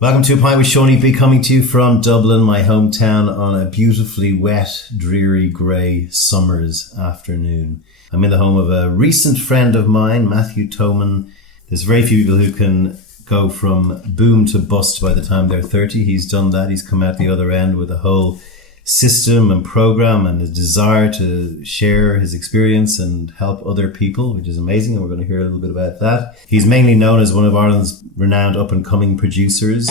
Welcome to A Pint with Seaniebee, coming to you from Dublin, my hometown, on a beautifully wet, dreary, grey summer's afternoon. I'm in the home of a recent friend of mine, Mathew Toman. There's very few people who can go from boom to bust by the time they're 30. He's done that. He's come out the other end with a whole system and program and a desire to share his experience and help other people, which is amazing, and we're going to hear a little bit about that. He's mainly known as one of Ireland's renowned up-and-coming producers,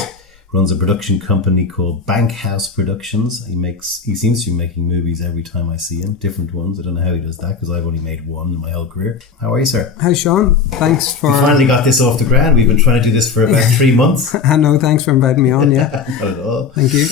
runs a production company called Bankhouse Productions. He seems to be making movies every time I see him, different ones. I don't know how he does that because I've only made one in my whole career. How are you, sir? Hi, Sean. Thanks for... We finally got this off the ground. We've been trying to do this for about 3 months. I know, thanks for inviting me on, yeah. Not at all. Thank you.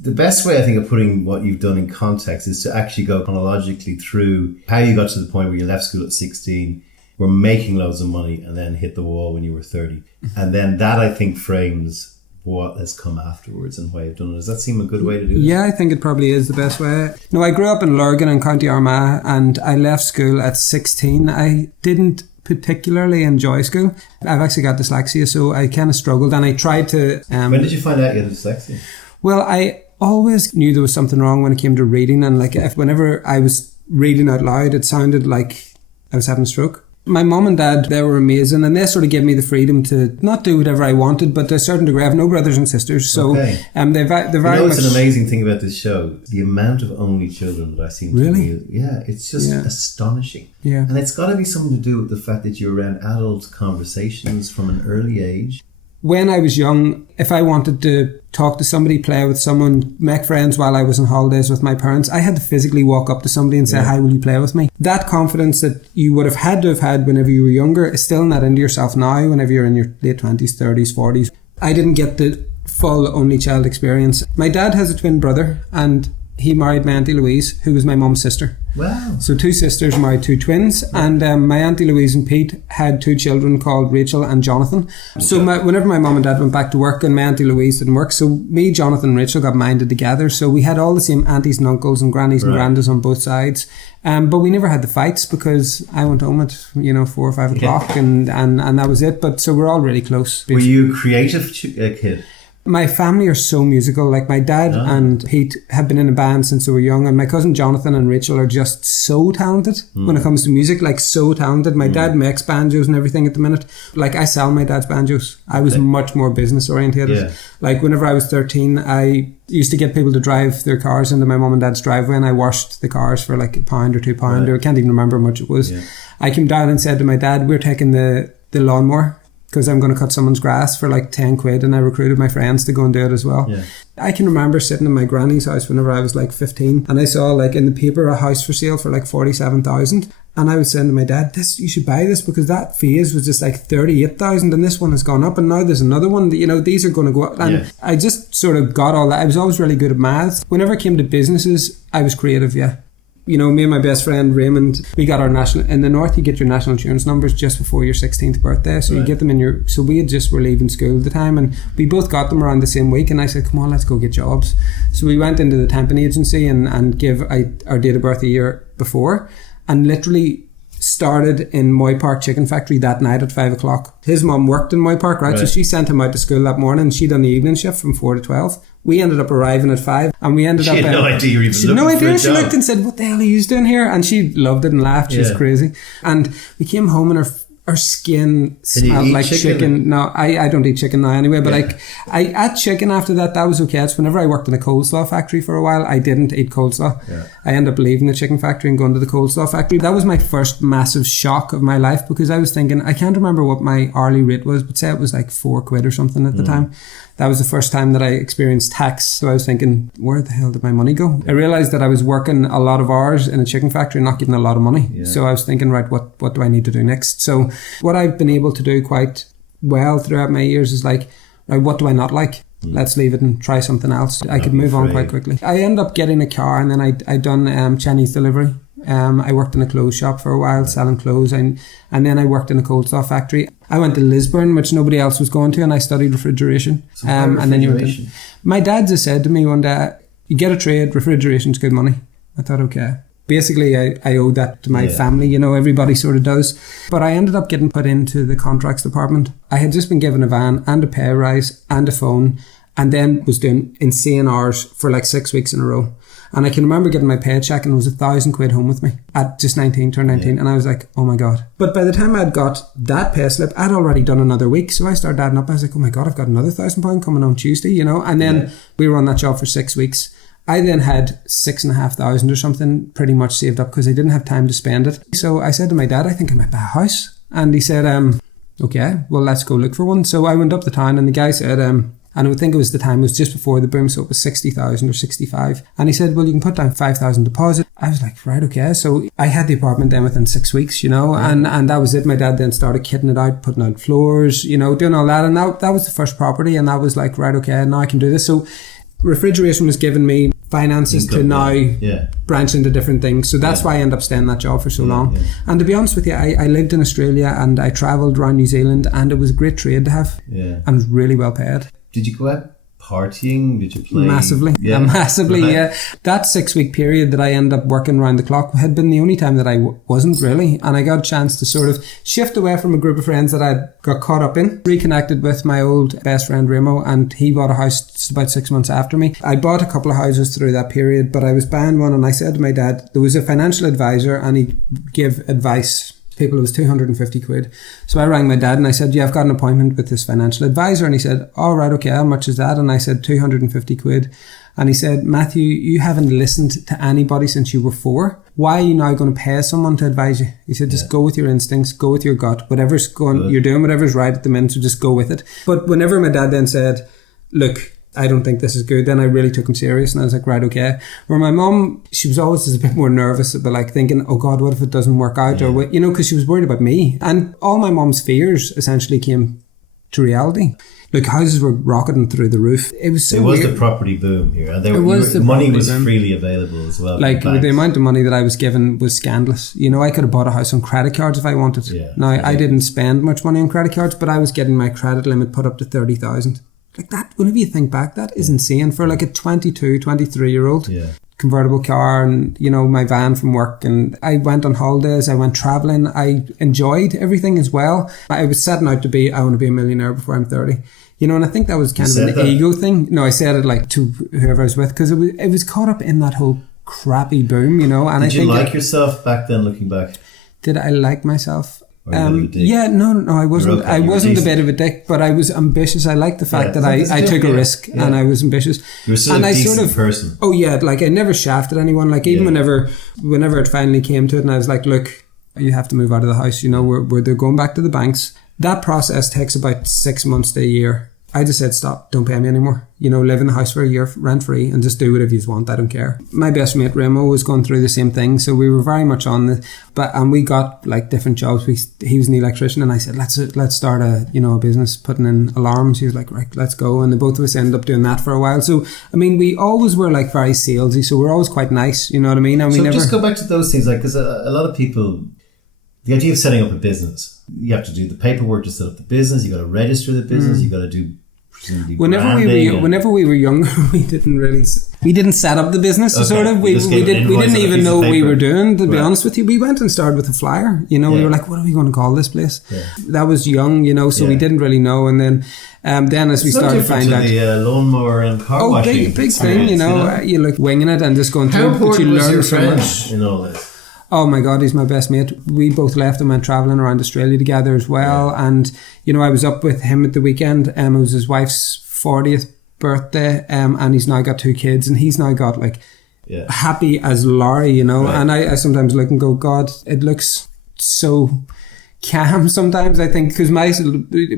The best way, I think, of putting what you've done in context is to actually go chronologically through how you got to the point where you left school at 16, were making loads of money, and then hit the wall when you were 30. And then that, I think, frames what has come afterwards and why you've done it. Does that seem a good way to do it? Yeah, I think it probably is the best way. No, I grew up in Lurgan in County Armagh, and I left school at 16. I didn't particularly enjoy school. I've actually got dyslexia, so I kind of struggled, and I tried to... When did you find out you had dyslexia? Well, I always knew there was something wrong when it came to reading, and whenever I was reading out loud, it sounded like I was having a stroke. My mum and dad, they were amazing, and they sort of gave me the freedom to not do whatever I wanted, but to a certain degree I have no brothers and sisters, so okay. They're very much... It's an amazing thing about this show, the amount of only children that I seem to really? be. Yeah, it's just astonishing. Yeah. And it's got to be something to do with the fact that you're around adult conversations from an early age. When I was young, if I wanted to talk to somebody, play with someone, make friends while I was on holidays with my parents, I had to physically walk up to somebody and say, hi, will you play with me? That confidence that you would have had whenever you were younger is still not into yourself now, whenever you're in your late 20s, 30s, 40s. I didn't get the full only child experience. My dad has a twin brother, and he married my Auntie Louise, who was my mum's sister. Wow. So 2 sisters married 2 twins, and my Auntie Louise and Pete had 2 children called Rachel and Jonathan. So whenever my mum and dad went back to work, and my Auntie Louise didn't work, so me, Jonathan and Rachel got minded together. So we had all the same aunties and uncles and grannies and grandas on both sides. But we never had the fights because I went home at 4 or 5 o'clock and that was it. But so we're all really close. Were you a creative kid? My family are so musical. Like my dad and Pete have been in a band since they were young, and my cousin Jonathan and Rachel are just so talented when it comes to music, like so talented. My dad makes banjos and everything at the minute. Like I sell my dad's banjos. I was much more business orientated. Yeah. Like whenever I was 13, I used to get people to drive their cars into my mum and dad's driveway, and I washed the cars for like £1 or £2 or I can't even remember how much it was. Yeah. I came down and said to my dad, we're taking the lawnmower, because I'm going to cut someone's grass for like 10 quid, and I recruited my friends to go and do it as well. Yeah. I can remember sitting in my granny's house whenever I was like 15, and I saw like in the paper a house for sale for like 47,000, and I was saying to my dad, you should buy this, because that phase was just like 38,000, and this one has gone up, and now there's another one that, these are going to go up. And I just sort of got all that. I was always really good at maths. Whenever it came to businesses, I was creative, me and my best friend Raymond, we got our in the north you get your national insurance numbers just before your 16th birthday, so you get them so we were leaving school at the time, and we both got them around the same week, and I said, come on, let's go get jobs. So we went into the temping agency and gave our date of birth a year before, and literally started in Moy Park Chicken Factory that night at 5 o'clock. His mum worked in Moy Park, right? So she sent him out to school that morning. She done the evening shift from 4 to 12. We ended up arriving at 5, and we ended up... She had no idea you were even She had no looking for a idea. She job. looked and said, what the hell are you doing here? And she loved it and laughed. She was crazy. And we came home, and our skin smelled like chicken. No, I don't eat chicken now anyway, but I ate chicken after that. That was okay. It's whenever I worked in a coleslaw factory for a while, I didn't eat coleslaw. Yeah. I ended up leaving the chicken factory and going to the coleslaw factory. That was my first massive shock of my life, because I was thinking, I can't remember what my hourly rate was, but say it was like 4 quid or something at the time. That was the first time that I experienced tax. So I was thinking, where the hell did my money go? I realised that I was working a lot of hours in a chicken factory and not getting a lot of money. Yeah. So I was thinking, right, what do I need to do next? So what I've been able to do quite well throughout my years is like, right, what do I not like? Let's leave it and try something else. I could move on quite quickly. I ended up getting a car, and then I done Chinese delivery. I worked in a clothes shop for a while selling clothes, and then I worked in a coleslaw factory. I went to Lisburn, which nobody else was going to, and I studied refrigeration. So and then you went my dad just said to me one day, you get a trade, refrigeration's good money. I thought, okay. basically I owed that to my family, you know, everybody sort of does. But I ended up getting put into the contracts department. I had just been given a van and a pay rise and a phone, and then was doing insane hours for like 6 weeks in a row. And I can remember getting my paycheck and it was £1,000 home with me at just 19, turned 19. And I was like, oh my God. But by the time I'd got that pay slip, I'd already done another week. So I started adding up. I was like, oh my God, I've got another £1,000 coming on Tuesday, you know. And then we were on that job for 6 weeks. I then had 6,500 or something pretty much saved up because I didn't have time to spend it. So I said to my dad, I think I might buy a house. And he said, okay, well, let's go look for one. So I went up to town and the guy said, and I would think it was the time, it was just before the boom, so it was 60,000 or 65. And he said, well, you can put down 5,000 deposit. I was like, right, okay. So I had the apartment then within 6 weeks, you know, and that was it. My dad then started kitting it out, putting out floors, you know, doing all that. And that was the first property. And that was like, right, okay, now I can do this. So refrigeration was giving me finances to now branch into different things. So that's why I ended up staying in that job for so long. And to be honest with you, I lived in Australia and I travelled around New Zealand, and it was a great trade to have and was really well paid. Did you go out partying? Did you play? Massively. That 6 week period that I ended up working around the clock had been the only time that I wasn't really. And I got a chance to sort of shift away from a group of friends that I got caught up in. Reconnected with my old best friend Remo, and he bought a house just about 6 months after me. I bought a couple of houses through that period, but I was buying one, and I said to my dad, there was a financial advisor and he gave advice. People, it was 250 quid. So I rang my dad and I said, yeah, I've got an appointment with this financial advisor. And he said, all right, okay, how much is that? And I said, 250 quid. And he said, Matthew, you haven't listened to anybody since you were 4. Why are you now going to pay someone to advise you? He said, just go with your instincts, go with your gut, whatever's going, you're doing whatever's right at the minute, so just go with it. But whenever my dad then said, look, I don't think this is good, then I really took him serious and I was like, right, okay. Where my mum, she was always just a bit more nervous about like thinking, oh God, what if it doesn't work out? Or what, you know, because she was worried about me. And all my mum's fears essentially came to reality. Like houses were rocketing through the roof. It was so It was weird. the property boom here. And money was freely available as well. Like the amount of money that I was given was scandalous. You know, I could have bought a house on credit cards if I wanted. Now, I didn't spend much money on credit cards, but I was getting my credit limit put up to 30,000. Like that, whenever you think back, that is insane for like a 22, 23-year-old. Convertible car and, you know, my van from work. And I went on holidays, I went travelling, I enjoyed everything as well. I was setting out to be, I want to be a millionaire before I'm 30. You know, and I think that was kind of an ego thing. No, I said it like to whoever I was with because it was caught up in that whole crappy boom, you know. And Did you like yourself back then, looking back? Did I like myself? No, I wasn't. I wasn't a bit of a dick, but I was ambitious. I liked the fact that I took a risk and I was ambitious. You were still a decent person. Oh yeah, like I never shafted anyone. Like even whenever it finally came to it, and I was like, look, you have to move out of the house. You know, they're going back to the banks. That process takes about 6 months to a year. I just said, stop, don't pay me anymore. You know, live in the house for a year rent free and just do whatever you want. I don't care. My best mate Remo was going through the same thing. So we were very much on and we got like different jobs. He was an electrician and I said, let's start a business putting in alarms. He was like, right, let's go. And the both of us ended up doing that for a while. So, I mean, we always were like very salesy. So we're always quite nice. You know what I mean? And just go back to those things, like, because a lot of people, the idea of setting up a business, you have to do the paperwork to set up the business. You got to register the business. You got to do Whenever we were younger, we didn't set up the business. Okay. Sort of, we didn't even know what we were doing. To be honest with you, we went and started with a flyer. You know, we were like, "What are we going to call this place?" Yeah. That was young, you know, so we didn't really know. And then as we started to find out, the lawnmower and car washing, big thing, you know, you like winging it and just going through. How important you was learn your so friend much in all this? Oh my God, he's my best mate. We both left and went travelling around Australia together as well. Yeah. And, you know, I was up with him at the weekend. It was his wife's 40th birthday. And he's now got 2 kids and he's now got like happy as Larry, you know. Right. And I sometimes look and go, God, it looks so calm sometimes, I think, because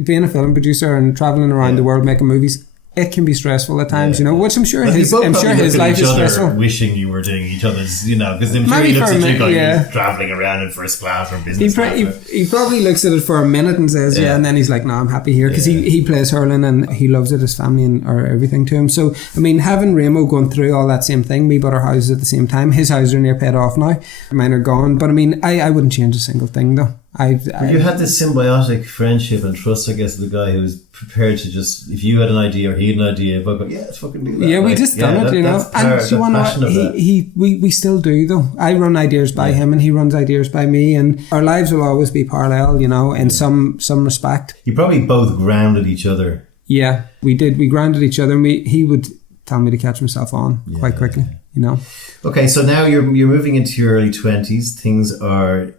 being a film producer and travelling around the world making movies, it can be stressful at times, you know, which I'm sure his life is stressful. Wishing you were doing each other's, you know, because I'm sure he looks at you going, travelling around in first class or business class. He probably looks at it for a minute and says, and then he's like, no, I'm happy here, because he plays hurling and he loves it, his family and or everything to him. So, I mean, having Remo going through all that same thing, we bought our houses at the same time. His houses are near paid off now. Mine are gone. But I mean, I wouldn't change a single thing though. You had this symbiotic friendship and trust, I guess, with the guy who was prepared to just, if you had an idea or he had an idea, but go, yeah, let's fucking do that. Yeah, we just done it, you know. And you want to, we still do though. I run ideas by him and he runs ideas by me, and our lives will always be parallel, you know, in some respect. You probably both grounded each other. Yeah, we did. We grounded each other, and he would tell me to catch myself on quite quickly, you know. Okay, so now you're moving into your early 20s. Things are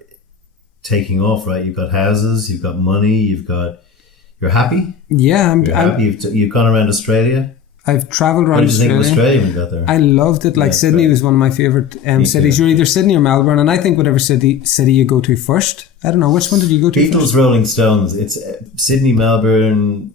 taking off, right? You've got houses, you've got money, you're happy? Yeah, I'm happy. You've gone around Australia? I've travelled around Australia. What did you think of Australia when you got there? I loved it. Like Sydney was one of my favourite cities. You're either Sydney or Melbourne, and I think whatever city you go to first. I don't know, which one did you go to Beatles, first? Rolling Stones. It's Sydney, Melbourne,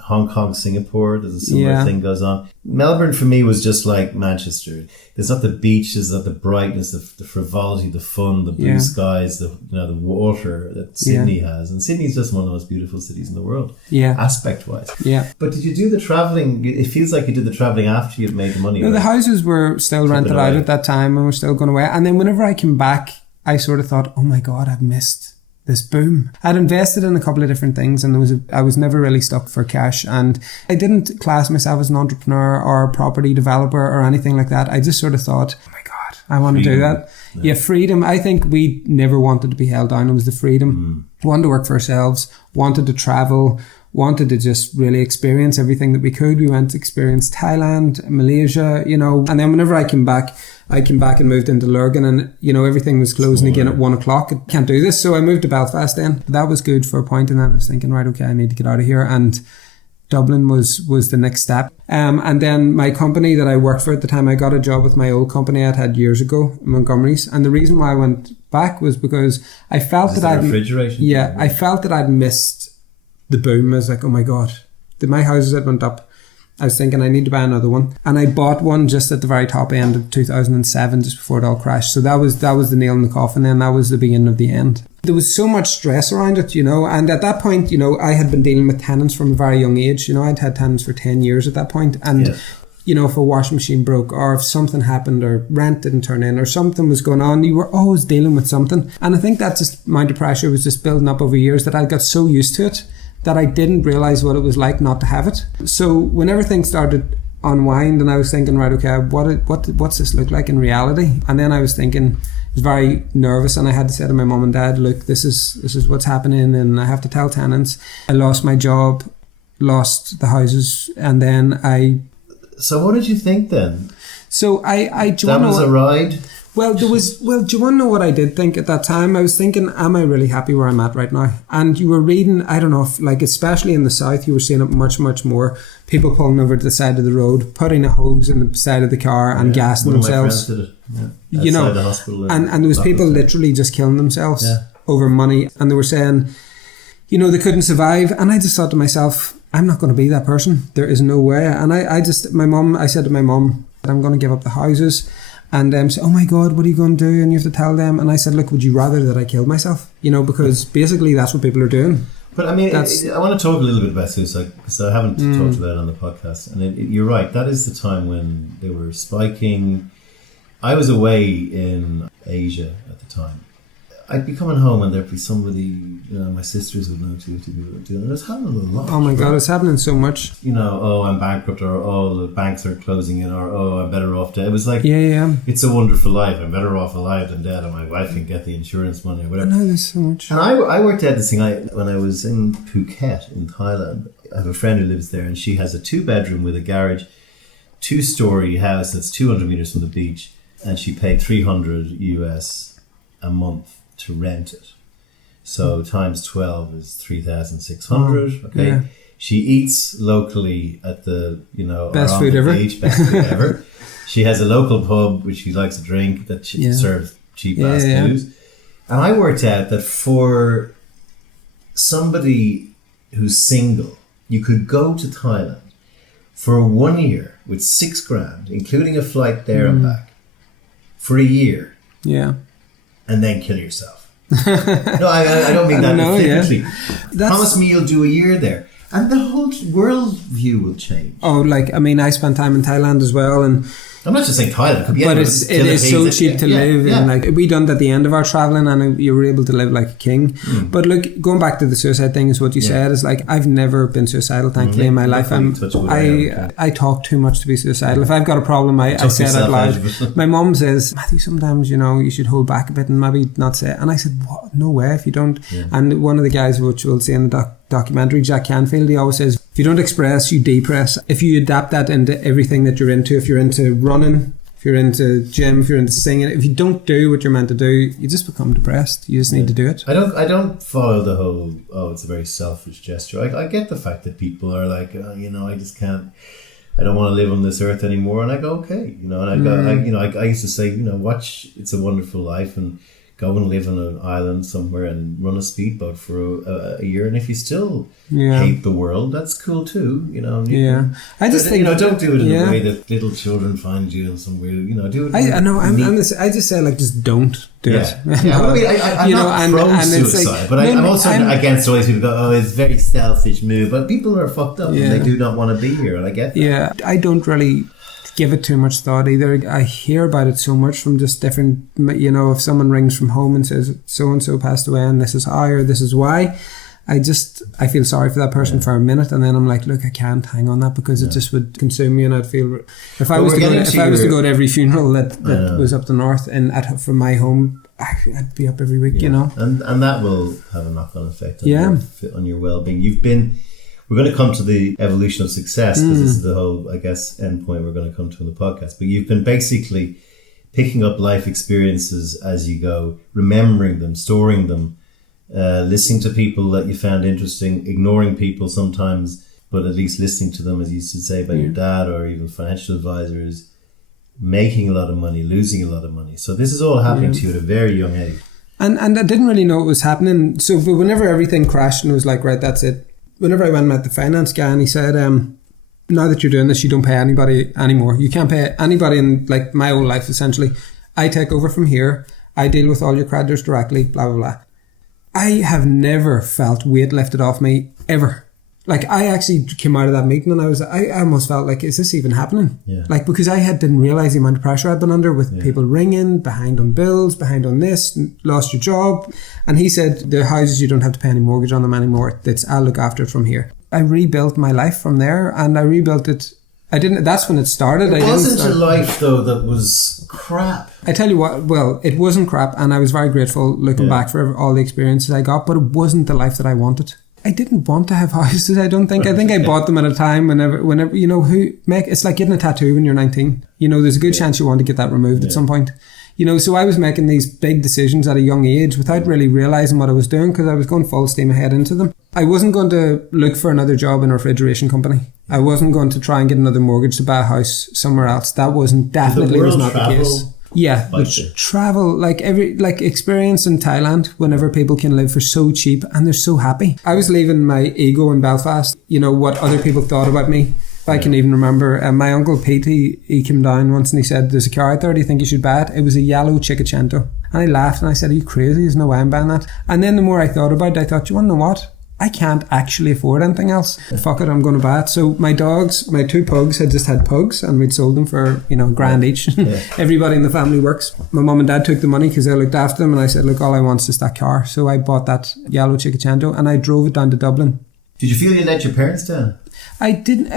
Hong Kong, Singapore. There's a similar thing goes on. Melbourne for me was just like Manchester. There's not the beach, there's not the brightness, the frivolity, the fun, the blue skies, the water that Sydney has. And Sydney's just one of the most beautiful cities in the world, aspect wise. Yeah. But did you do the travelling? It feels like you did the travelling after you'd made the money. No, the houses were still rented out at that time and were still going away. And then whenever I came back, I sort of thought, oh my God, I've missed this boom. I'd invested in a couple of different things, and I was never really stuck for cash, and I didn't class myself as an entrepreneur or a property developer or anything like that. I just sort of thought, oh my God, I want to do that. Yeah, freedom. I think we never wanted to be held down. It was the freedom. Wanted to work for ourselves, wanted to travel, wanted to just really experience everything that we could. We went to experience Thailand, Malaysia, you know, and then whenever I came back and moved into Lurgan, and, you know, everything was closing again at 1 o'clock. I can't do this. So I moved to Belfast then. That was good for a point. And then I was thinking, right, okay, I need to get out of here. And Dublin was the next step. And then my company that I worked for at the time, I got a job with my old company I'd had years ago, Montgomery's. And the reason why I went back was because I felt that I felt that I'd missed the boom. I was like, oh my God, my houses had went up. I was thinking I need to buy another one, and I bought one just at the very top end of 2007, just before it all crashed. So that was the nail in the coffin. Then that was the beginning of the end. There was so much stress around it, you know, and at that point, you know, I had been dealing with tenants from a very young age. You know, I'd had tenants for 10 years at that point, and you know, if a washing machine broke or if something happened or rent didn't turn in or something was going on, you were always dealing with something. And I think that just amount of pressure was just building up over years that I got so used to it that I didn't realise what it was like not to have it. So when everything started unwind and I was thinking, right, okay, what's this look like in reality? And then I was thinking, I was very nervous, and I had to say to my mum and dad, look, this is what's happening, and I have to tell tenants. I lost my job, lost the houses, and then So what did you think then? So that was a ride? Well, do you want to know what I did think at that time? I was thinking, am I really happy where I'm at right now? And you were reading, I don't know, if, like, especially in the south, you were seeing it much, much more. People pulling over to the side of the road, putting a hose in the side of the car and gassing themselves. One of my friends did it. You know, the hospital and there was people literally just killing themselves over money. And they were saying, you know, they couldn't survive. And I just thought to myself, I'm not going to be that person. There is no way. And I said to my mum, I'm going to give up the houses. And said, oh my God, what are you going to do? And you have to tell them. And I said, look, would you rather that I killed myself? You know, because basically that's what people are doing. But I mean, I want to talk a little bit about suicide, because I haven't talked about it on the podcast. And you're right, that is the time when they were spiking. I was away in Asia at the time. I'd be coming home and there'd be somebody, you know, my sisters would know two people would do it. And it's happening a lot. Oh my God, it's happening so much. You know, oh, I'm bankrupt, or oh, the banks are closing in, or oh, I'm better off dead. It was like, it's a wonderful life. I'm better off alive than dead, and my wife can get the insurance money or whatever. I know, there's so much. And I worked out this thing when I was in Phuket in Thailand. I have a friend who lives there, and she has a 2-bedroom with a garage, 2-story house that's 200 meters from the beach, and she paid $300 US a month to rent it. So times 12 is 3,600. Okay. Yeah. She eats locally at the, you know, best food ever. Beach, best food ever. She has a local pub which she likes to drink that she serves cheap ass booze. And I worked out that for somebody who's single, you could go to Thailand for 1 year with $6,000, including a flight there and back, for a year. Yeah. And then kill yourself. No, I don't mean that flippantly. Promise me you'll do a year there, and the whole world view will change. Oh, like, I mean, I spent time in Thailand as well, and I'm not just saying Thailand. It could be but anywhere. it is so cheap to live. And like we done that at the end of our travelling, and you were able to live like a king. But look, going back to the suicide thing, is what you said is like I've never been suicidal, thankfully, in my life. I talk too much to be suicidal. If I've got a problem, I say it out loud. My mum says, Matthew, sometimes you should hold back a bit and maybe not say it. And I said, what? No way. If you don't. And one of the guys, which we'll see in the documentary, Jack Canfield, he always says, if you don't express, you depress. If you adapt that into everything that you're into, if you're into running, if you're into gym, if you're into singing, if you don't do what you're meant to do, you just become depressed. You just need to do it. I don't follow the whole, it's a very selfish gesture. I get the fact that people are like, I just can't, I don't want to live on this earth anymore. And I go, okay, and I used to say, watch It's a Wonderful Life and go and live on an island somewhere and run a speedboat for a year. And if you still hate the world, that's cool too. I just think don't do it in a way that little children find you in some weird. Do it. I know. I just say like just don't do it. I'm not pro suicide, but I'm also against always people go, it's a very selfish move. But people are fucked up and they do not want to be here, and I get that. Yeah, I don't really give it too much thought either. I hear about it so much from just different, if someone rings from home and says so-and-so passed away and this is how or this is why, I feel sorry for that person for a minute, and then I'm like, look, I can't hang on that because it just would consume me, and I'd feel if I was to go to every funeral that was up the north and from my home, I'd be up every week, and that will have a knock-on effect on your well-being. We're going to come to the evolution of success because this is the whole, I guess, end point we're going to come to in the podcast. But you've been basically picking up life experiences as you go, remembering them, storing them, listening to people that you found interesting, ignoring people sometimes, but at least listening to them, as you used to say about your dad or even financial advisors, making a lot of money, losing a lot of money. So this is all happening to you at a very young age. And I didn't really know it was happening. So but whenever everything crashed and it was like, right, that's it. Whenever I went and met the finance guy and he said, now that you're doing this, you don't pay anybody anymore. You can't pay anybody in like my whole life, essentially. I take over from here. I deal with all your creditors directly, blah, blah, blah. I have never felt weight lifted off me, ever. Like I actually came out of that meeting and I almost felt like, is this even happening? Yeah. Like, because I didn't realize the amount of pressure I'd been under with people ringing, behind on bills, behind on this, lost your job. And he said, the houses, you don't have to pay any mortgage on them anymore. I'll look after it from here. I rebuilt my life from there, and I rebuilt it. That's when it started. It wasn't a life though that was crap. I tell you what, well, it wasn't crap, and I was very grateful looking back for all the experiences I got, but it wasn't the life that I wanted. I didn't want to have houses, I don't think. I think I bought them at a time whenever it's like getting a tattoo when you're 19. There's a good chance you want to get that removed at some point. So I was making these big decisions at a young age without really realising what I was doing because I was going full steam ahead into them. I wasn't going to look for another job in a refrigeration company. I wasn't going to try and get another mortgage to buy a house somewhere else. That was not the case. Yeah, travel, like experience in Thailand whenever people can live for so cheap and they're so happy. I was leaving my ego in Belfast, what other people thought about me. If I can even remember, my uncle Pete, he came down once and he said, there's a car out there, do you think you should buy it? It was a yellow Cinquecento. And I laughed and I said, are you crazy? There's no way I'm buying that. And then the more I thought about it, I thought, you want to know what? I can't actually afford anything else. Fuck it, I'm going to buy it. So my two pugs had just had pugs and we'd sold them for, $1,000 each. Yeah. Everybody in the family works. My mum and dad took the money because they looked after them and I said, look, all I want is just that car. So I bought that yellow Cinquecento and I drove it down to Dublin. Did you feel you let your parents down? I didn't.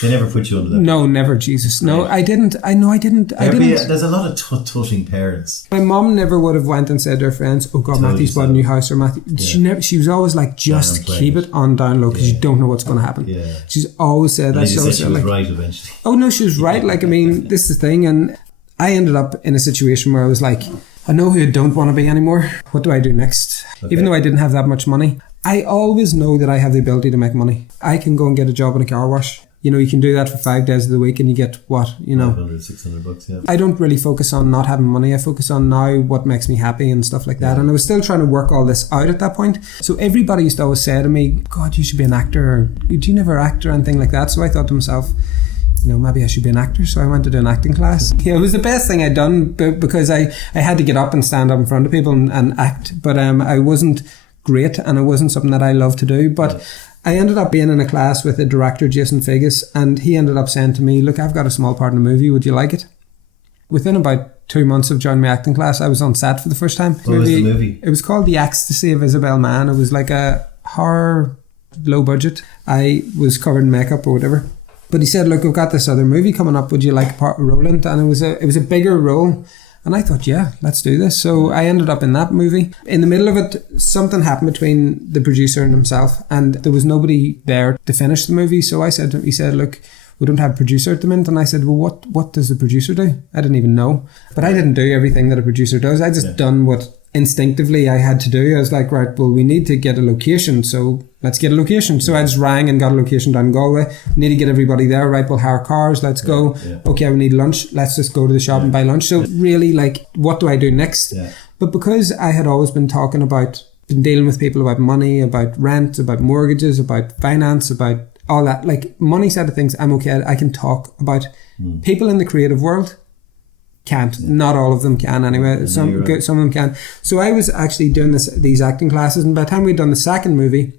They never put you under that? No, never, Jesus. No, right. I didn't. I didn't. There's a lot of tutting parents. My mum never would have went and said to her friends, oh God, Matthew's bought a new house, or Matthew. Yeah. She was always like, just keep it on down low because you don't know what's going to happen. Yeah. She's always said that. She was right eventually. Oh no, she was right. Like, I mean, this is the thing. And I ended up in a situation where I was like, I know who I don't want to be anymore. What do I do next? Okay. Even though I didn't have that much money. I always know that I have the ability to make money. I can go and get a job in a car wash. You can do that for 5 days of the week and you get what, $500-$600, yeah. I don't really focus on not having money. I focus on now what makes me happy and stuff like that. Yeah. And I was still trying to work all this out at that point. So everybody used to always say to me, God, you should be an actor, or do you never act or anything like that? So I thought to myself, maybe I should be an actor. So I went to do an acting class. It was the best thing I'd done because I had to get up and stand up in front of people and act. But I wasn't great and it wasn't something that I loved to do. But I ended up being in a class with the director, Jason Figgis, and he ended up saying to me, look, I've got a small part in a movie, would you like it? Within about 2 months of joining my acting class, I was on set for the first time. What was the movie? It was called The Ecstasy of Isabel Mann. It was like a horror, low budget. I was covered in makeup or whatever. But he said, look, we've got this other movie coming up. Would you like a part of Roland? And it was a bigger role. And I thought, yeah, let's do this. So I ended up in that movie. In the middle of it, something happened between the producer and himself, and there was nobody there to finish the movie. So he said, look, we don't have a producer at the minute. And I said, well, what does the producer do? I didn't even know. But I didn't do everything that a producer does. I just done what instinctively I had to do. I was like, right, well, we need to get a location, so let's get a location. So I just rang and got a location down in Galway. We need to get everybody there, right, we'll hire cars, let's go. Okay, we need lunch, let's just go to the shop and buy lunch. So really, like, what do I do next? But because I had always been been dealing with people about money, about rent, about mortgages, about finance, about all that, like money side of things, I'm okay. I can talk about. People in the creative world can't. Not all of them can anyway. Some of them can. So I was actually doing these acting classes, and by the time we'd done the second movie,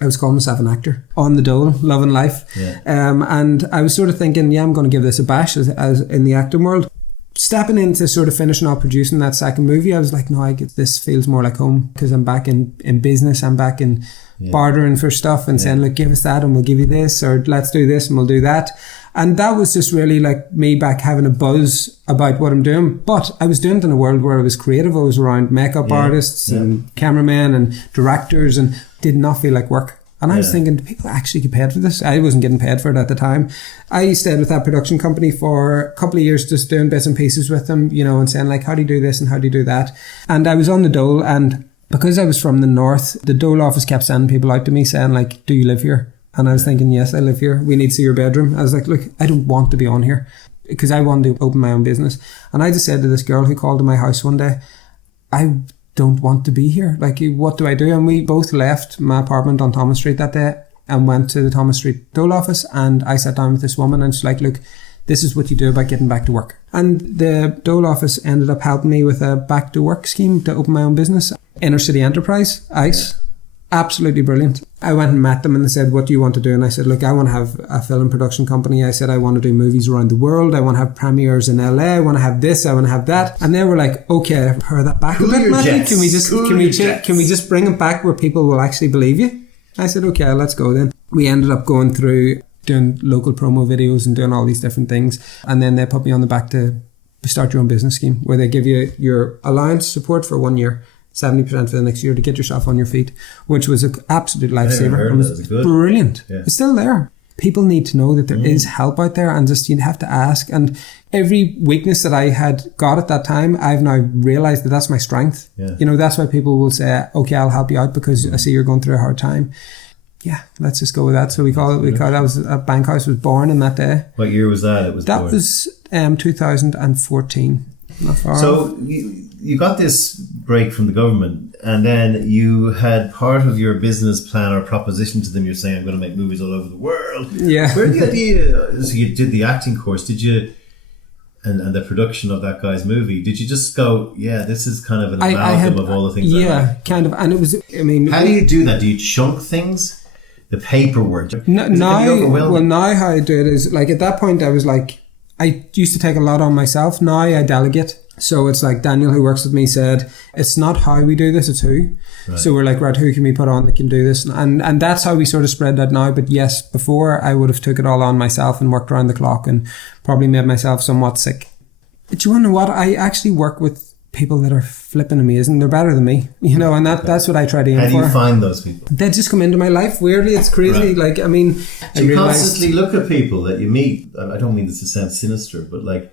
I was calling myself an actor on the dole, loving life. And I was sort of thinking, I'm going to give this a bash as in the acting world. Stepping into sort of finishing off producing that second movie, I was like, no, this feels more like home, because I'm back in business. I'm back in bartering for stuff and saying, look, give us that and we'll give you this, or let's do this and we'll do that. And that was just really like me back having a buzz about what I'm doing. But I was doing it in a world where I was creative. I was around makeup artists and cameramen and directors, and did not feel like work. And I was thinking, do people actually get paid for this? I wasn't getting paid for it at the time. I stayed with that production company for a couple of years, just doing bits and pieces with them, and saying like, how do you do this and how do you do that? And I was on the dole, and because I was from the north, the dole office kept sending people out to me saying like, do you live here? And I was thinking, yes, I live here. We need to see your bedroom. I was like, look, I don't want to be on here, because I wanted to open my own business. And I just said to this girl who called to my house one day, I don't want to be here. Like, what do I do? And we both left my apartment on Thomas Street that day and went to the Thomas Street dole office. And I sat down with this woman, and she's like, look, this is what you do about getting back to work. And the dole office ended up helping me with a back to work scheme to open my own business. Inner City Enterprise, ICE. Absolutely brilliant. I went and met them, and they said, what do you want to do? And I said, look, I want to have a film production company. I said, I want to do movies around the world. I want to have premieres in LA. I want to have this. I want to have that. And they were like, okay, pare that back a bit, Matthew. Can we just bring it back where people will actually believe you? I said, okay, let's go then. We ended up going through doing local promo videos and doing all these different things. And then they put me on the back to start your own business scheme, where they give you your allowance support for 1 year, 70% for the next year, to get yourself on your feet, which was an absolute lifesaver. It was brilliant. It's still there. People need to know that there is help out there, and just you have to ask. And every weakness that I had got at that time, I've now realised that that's my strength. That's why people will say, okay, I'll help you out because I see you're going through a hard time. Yeah, let's just go with that. So we call it that was a Bankhouse was born in that day. What year was that? That was 2014. Not far so off. You got this break from the government, and then you had part of your business plan or proposition to them. You're saying, I'm going to make movies all over the world. Yeah. Where did the idea? So you did the acting course. Did you? And the production of that guy's movie. Did you just go, this is kind of an amalgam of all the things? Yeah, kind of. And it was. I mean, how do you do that? Do you chunk things? The paperwork. Now how I do it is like, at that point I was like, I used to take a lot on myself. Now I delegate. So it's like Daniel, who works with me, said, it's not how we do this, it's who. Right. So we're like, right, who can we put on that can do this? And that's how we sort of spread that now. But yes, before I would have took it all on myself and worked around the clock and probably made myself somewhat sick. But you want to know what? I actually work with people that are flipping amazing. They're better than me, and that's what I try to aim for. How do you find those people? They just come into my life. Weirdly, it's crazy. Right. Like, I mean, do you constantly look at people that you meet? I don't mean this to sound sinister, but like,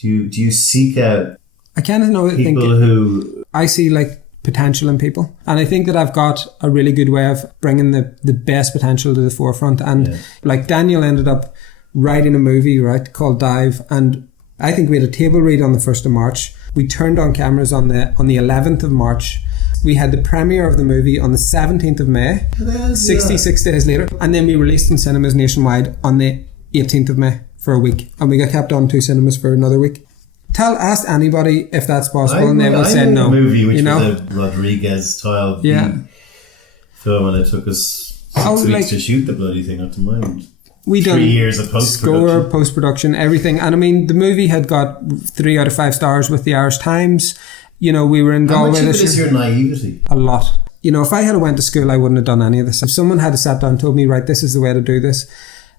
do you seek out? I kind of know people who I see like potential in people, and I think that I've got a really good way of bringing the best potential to the forefront. And like Daniel ended up writing a movie, right, called Dive, and I think we had a table read on the 1st of March. We turned on cameras on the 11th of March. We had the premiere of the movie on the 17th of May, 66 days later. And then we released in cinemas nationwide on the 18th of May for a week. And we got kept on 2 cinemas for another week. Ask anybody if that's possible, and they will say no. A movie which was a Rodriguez style film, and it took us 6 weeks to shoot the bloody thing, not to mind. We 3 years of post-production. Score, post-production, everything. And I mean, the movie had got 3 out of 5 stars with the Irish Times. You know, we were in Galway this year. How much of it is your naivety? A lot. You know, if I had went to school, I wouldn't have done any of this. If someone had sat down and told me, right, this is the way to do this.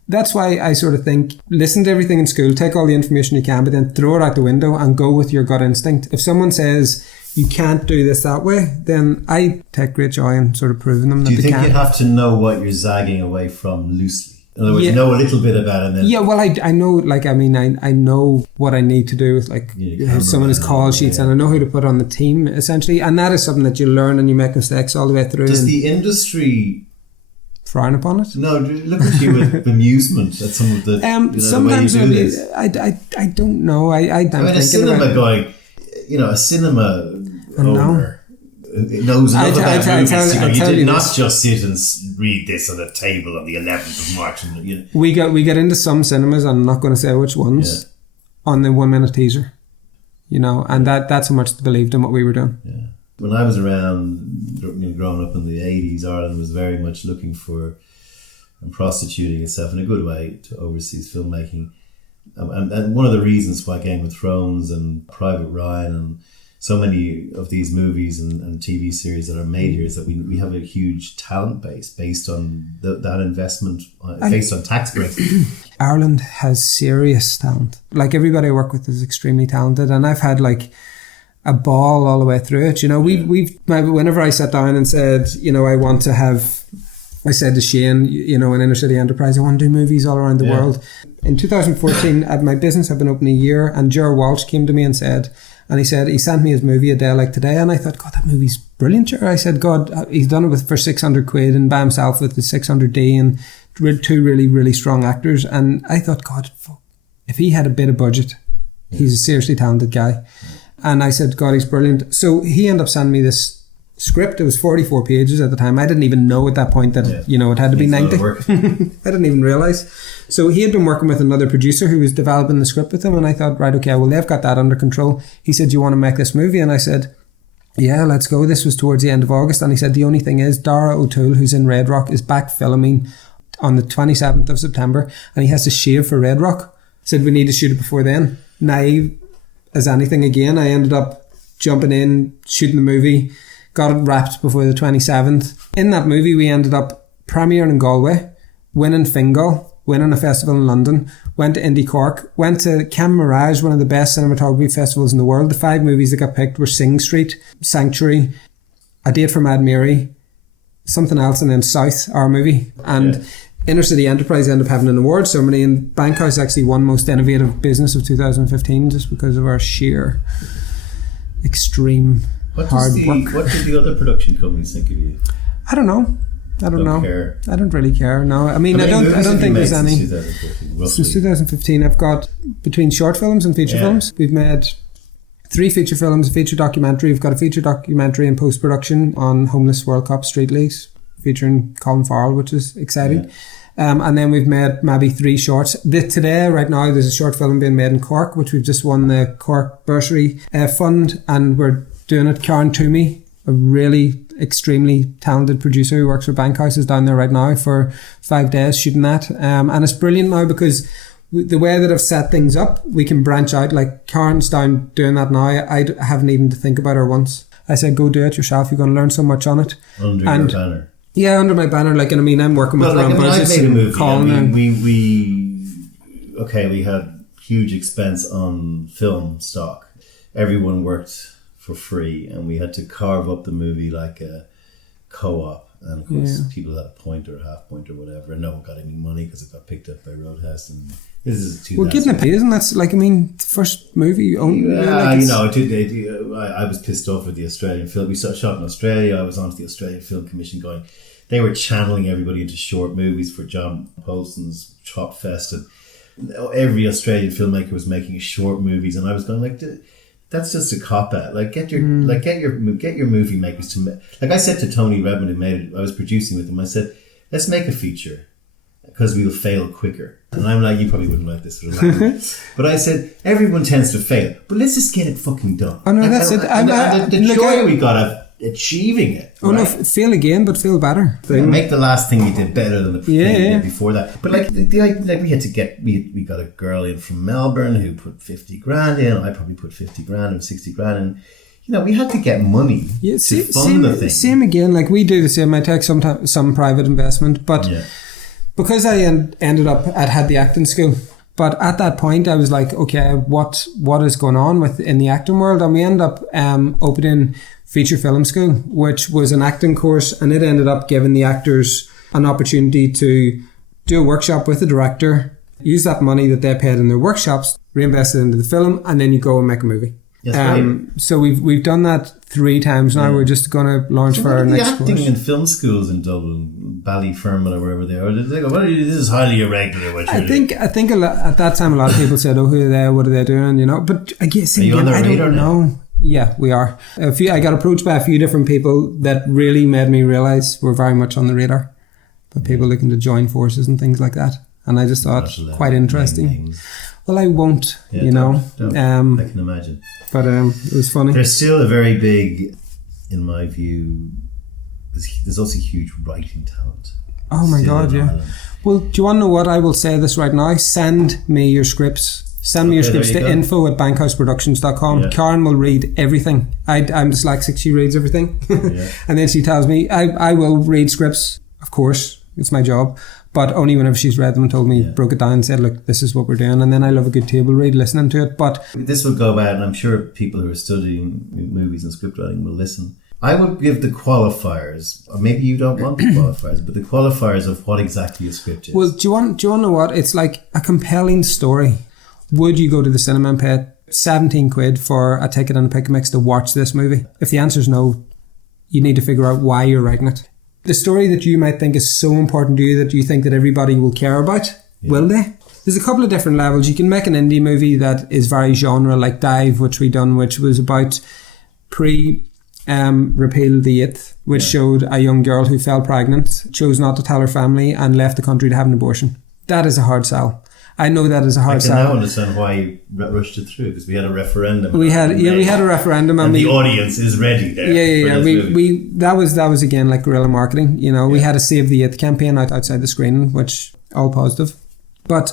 That's why I sort of think, listen to everything in school, take all the information you can, but then throw it out the window and go with your gut instinct. If someone says you can't do this that way, then I take great joy in sort of proving them that they can. Do you think you have to know what you're zagging away from loosely? In other words, know a little bit about it. And then well, I know, like, I mean, I know what I need to do with, like, some of his call sheets, and I know who to put on the team, essentially. And that is something that you learn and you make mistakes all the way through. Does the industry frown upon it? No, look at you with amusement at some of the sometimes the way you do this. I don't know. I mean, a cinema going, a cinema owner knows enough about movies. You did not just sit and read this on a table on the 11th of March. And, We get into some cinemas, I'm not going to say which ones, on the 1 minute teaser, and that's how much they believed in what we were doing. Yeah. When I was around, growing up in the 80s, Ireland was very much looking for and prostituting itself in a good way to overseas filmmaking. And one of the reasons why Game of Thrones and Private Ryan and so many of these movies and TV series that are made here is that we have a huge talent base based on that investment, based on tax breaks. Ireland has serious talent. Like, everybody I work with is extremely talented, and I've had like a ball all the way through it. Whenever I sat down and said, I said to Shane, in Inner City Enterprise, I want to do movies all around the world. In 2014, at my business had been open a year, and Ger Walsh came to me and he sent me his movie a day like today, and I thought, God, that movie's brilliant, Ger. I said, God, he's done it for 600 quid and by himself with the 600D and 2 really, really strong actors. And I thought, God, if he had a bit of budget, he's a seriously talented guy. And I said, God, he's brilliant. So he ended up sending me this script. It was 44 pages at the time. I didn't even know at that point that, it had to be 90. I didn't even realise. So he had been working with another producer who was developing the script with him. And I thought, right, okay, well, they've got that under control. He said, do you want to make this movie? And I said, yeah, let's go. This was towards the end of August. And he said, the only thing is, Dara O'Toole, who's in Red Rock, is back filming on the 27th of September. And he has to shave for Red Rock. Said, we need to shoot it before then. Naive as anything again. I ended up jumping in, shooting the movie, got it wrapped before the 27th. In that movie, we ended up premiering in Galway, winning Fingal, winning a festival in London, went to Indie Cork, went to Cam Mirage, one of the best cinematography festivals in the world. The 5 movies that got picked were Sing Street, Sanctuary, A Date for Mad Mary, something else, and then South, our movie. And Inner City Enterprise ended up having an award ceremony, and Bankhouse actually won Most Innovative Business of 2015 just because of our sheer extreme hard work. What did the other production companies think of you? I don't know. I don't care. I don't really care. No, I mean, I don't think there's any. Since 2015, I've got, between short films and feature films, we've made 3 feature films, a feature documentary. We've got a feature documentary in post-production on homeless World Cup street leagues, featuring Colin Farrell, which is exciting. And then we've made maybe 3 shorts. Today, right now, there's a short film being made in Cork, which we've just won the Cork Bursary Fund, and we're doing it. Karen Toomey, a really extremely talented producer who works for Bankhouse, is down there right now for 5 days shooting that. And it's brilliant now because the way that I've set things up, we can branch out. Like, Karen's down doing that now. I haven't even to think about her once. I said, go do it yourself. You're going to learn so much on it. Under your banner. Yeah, under my banner. Like, and I mean, I'm working with I've made a movie. We had huge expense on film stock. Everyone worked for free, and we had to carve up the movie like a co-op. And of course, people had a point or a half point or whatever, and no one got any money because it got picked up by Roadhouse. And this is 2000. Well, getting a pay, isn't that like? I mean, the first movie. I was pissed off with the Australian film. We shot in Australia. I was onto the Australian Film Commission going. They were channeling everybody into short movies for John Polson's Chop Fest, and every Australian filmmaker was making short movies, and I was going like, that's just a cop out. Like, get your movie makers to like. I said to Tony Redmond, who made it, I was producing with him. I said, let's make a feature because we will fail quicker. And I'm like, you probably wouldn't like this, but I said everyone tends to fail, but let's just get it fucking done. Oh no, that's it. The joy we got achieving it. Oh, right? no, fail again, but feel better. Make the last thing you did better than the thing you Yeah. did before that. But like we had to get we got a girl in from Melbourne who put 50 grand in. I probably put 50 grand or 60 grand in. You know, we had to get money to fund the thing. Same again. Like we do the same. I take some private investment, but because I ended up, I'd had the acting school. But at that point, I was like, okay, what is going on in the acting world? And we ended up opening Feature Film School, which was an acting course, and it ended up giving the actors an opportunity to do a workshop with the director, use that money that they paid in their workshops, reinvest it into the film, and then you go and make a movie. Yes, right. So we've done that 3 times now. We're just going to launch for our next course. Acting in film schools in Dublin, Ballyfermot or wherever they are, they go, this is highly irregular. I think at that time a lot of people said, "Oh, who are they? What are they doing?" You know. But I guess I don't know. Yeah, we are. I got approached by a few different people that really made me realise we're very much on the radar. But people looking to join forces and things like that, and I just thought quite interesting. Well, I won't. Don't. I can imagine. But it was funny. There's still a very big, in my view, there's also huge writing talent. Oh my God, yeah. Ireland. Well, do you want to know what? I will say this right now. Send me your scripts. Send me your scripts to info@bankhouseproductions.com. Yeah. Karen will read everything. I'm dyslexic. She reads everything. And then she tells me, I will read scripts, of course. It's my job. But only whenever she's read them and told me, broke it down and said, look, this is what we're doing. And then I love a good table read, listening to it. But this will go out, and I'm sure people who are studying movies and script writing will listen. I would give the qualifiers, or maybe you don't want the qualifiers, but the qualifiers of what exactly a script is. Well, do you want to know what? It's like a compelling story. Would you go to the cinema and pay 17 quid for a ticket and a pick mix to watch this movie? If the answer is no, you need to figure out why you're writing it. The story that you might think is so important to you that you think that everybody will care about, will they? There's a couple of different levels. You can make an indie movie that is very genre, like Dive, which we done, which was about repeal the 8th, which showed a young girl who fell pregnant, chose not to tell her family, and left the country to have an abortion. That is a hard sell. I know that is a hard sell. I can now understand why you rushed it through, because we had a referendum. We had a referendum, and the audience is ready there. We that was again like guerrilla marketing. You know, we had a Save the 8th campaign outside the screening, which all positive. But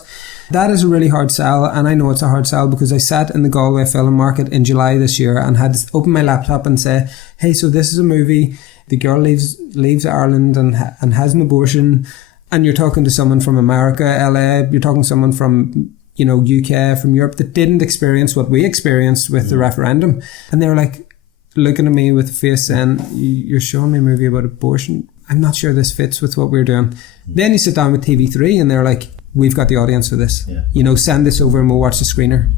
that is a really hard sell, and I know it's a hard sell because I sat in the Galway film market in July this year and had to open my laptop and say, hey, so this is a movie. The girl leaves Ireland and has an abortion. And you're talking to someone from America, LA, you're talking to someone from, UK, from Europe that didn't experience what we experienced with the referendum. And they were like, looking at me with a face saying, you're showing me a movie about abortion. I'm not sure this fits with what we're doing. Then you sit down with TV3 and they're like, we've got the audience for this. Send this over and we'll watch the screener.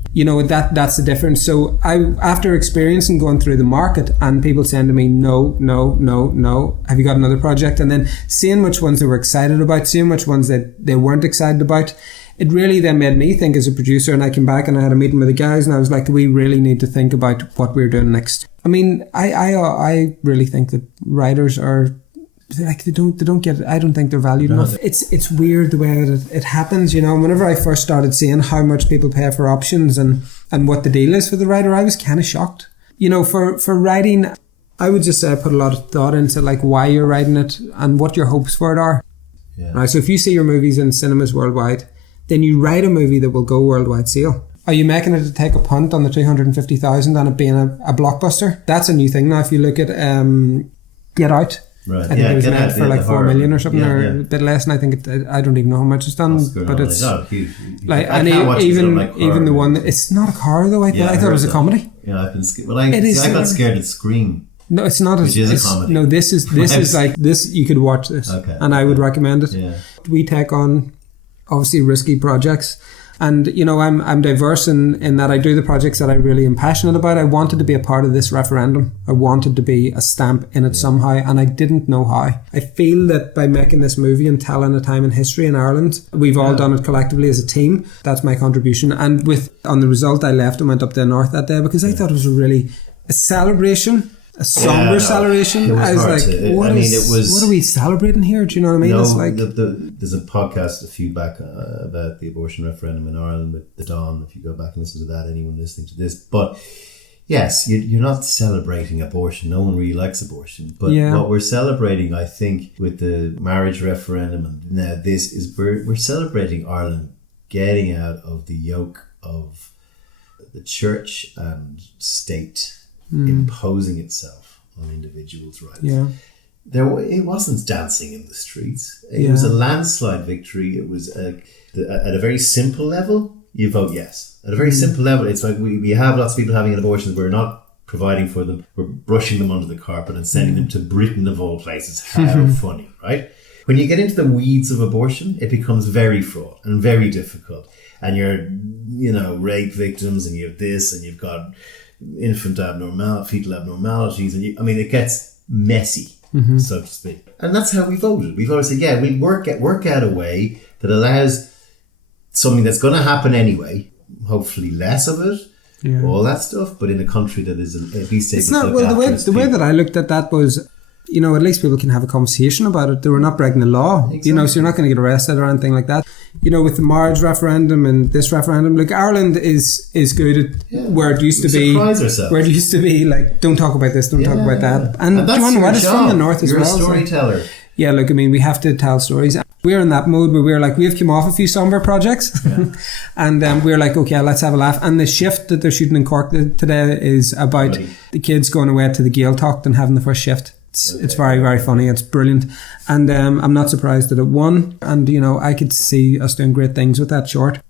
That's the difference. So after experiencing going through the market and people saying to me, no, have you got another project? And then seeing which ones they were excited about, seeing which ones that they weren't excited about, it really then made me think as a producer. And I came back and I had a meeting with the guys and I was like, we really need to think about what we're doing next. I mean, I really think that writers are, like, they don't get it. I don't think they're valued enough. It's weird the way that it happens, Whenever I first started seeing how much people pay for options and what the deal is for the writer, I was kind of shocked. For writing, I would just say I put a lot of thought into like why you're writing it and what your hopes for it are. Right, so if you see your movies in cinemas worldwide, then you write a movie that will go worldwide sale. Are you making it to take a punt on the 250,000 and it being a blockbuster? That's a new thing now. If you look at Get Out. Right. I think it was made for like 4 million or something, or a bit less. And I think I don't even know how much it's done, but it's huge. Like, and even the one it's not a car though. I thought it was a comedy. Yeah, I've been scared. Well, I got scared at Scream. No, it's not. Which is a comedy. No, this is like this. You could watch this, and I would recommend it. Yeah. We take on obviously risky projects. And, I'm diverse in that I do the projects that I really am passionate about. I wanted to be a part of this referendum. I wanted to be a stamp in it somehow, and I didn't know how. I feel that by making this movie and telling a time in history in Ireland, we've all done it collectively as a team. That's my contribution. And on the result, I left and went up to the north that day because I thought it was a celebration. A somber celebration. I was like, what are we celebrating here? Do you know what I mean? No, it's like there's a podcast a few back about the abortion referendum in Ireland with the Dawn. If you go back and listen to that, anyone listening to this, but yes, you're not celebrating abortion. No one really likes abortion. But what we're celebrating, I think, with the marriage referendum and now this is we're celebrating Ireland getting out of the yoke of the church and state imposing itself on individuals' rights. Yeah. It wasn't dancing in the streets. It was a landslide victory. It was at a very simple level, you vote yes. At a very simple level, it's like we have lots of people having an abortion. We're not providing for them. We're brushing them under the carpet and sending them to Britain of all places. How funny, right? When you get into the weeds of abortion, it becomes very fraught and very difficult. And you're, rape victims, and you have this, and you've got infant fetal abnormalities, and it gets messy, so to speak. And that's how we voted. We've always said, we work out a way that allows something that's going to happen anyway, hopefully less of it, all that stuff, but in a country that is at least able to look after its the way that I looked at that was, at least people can have a conversation about it. They were not breaking the law, so you're not going to get arrested or anything like that. With the marriage referendum and this referendum, look, Ireland is good at where it used to be. Where it used to be like, don't talk about this, don't talk about that. And do you want to know what? It's from the north as well. You're a storyteller. So, yeah, look, we have to tell stories. We're in that mode where we're like, we've come off a few somber projects and we're like, okay, let's have a laugh. And the shift that they're shooting in Cork today is about the kids going away to the Gaeltacht and having the first shift. It's very, very funny. It's brilliant. And I'm not surprised that it won. And, I could see us doing great things with that short.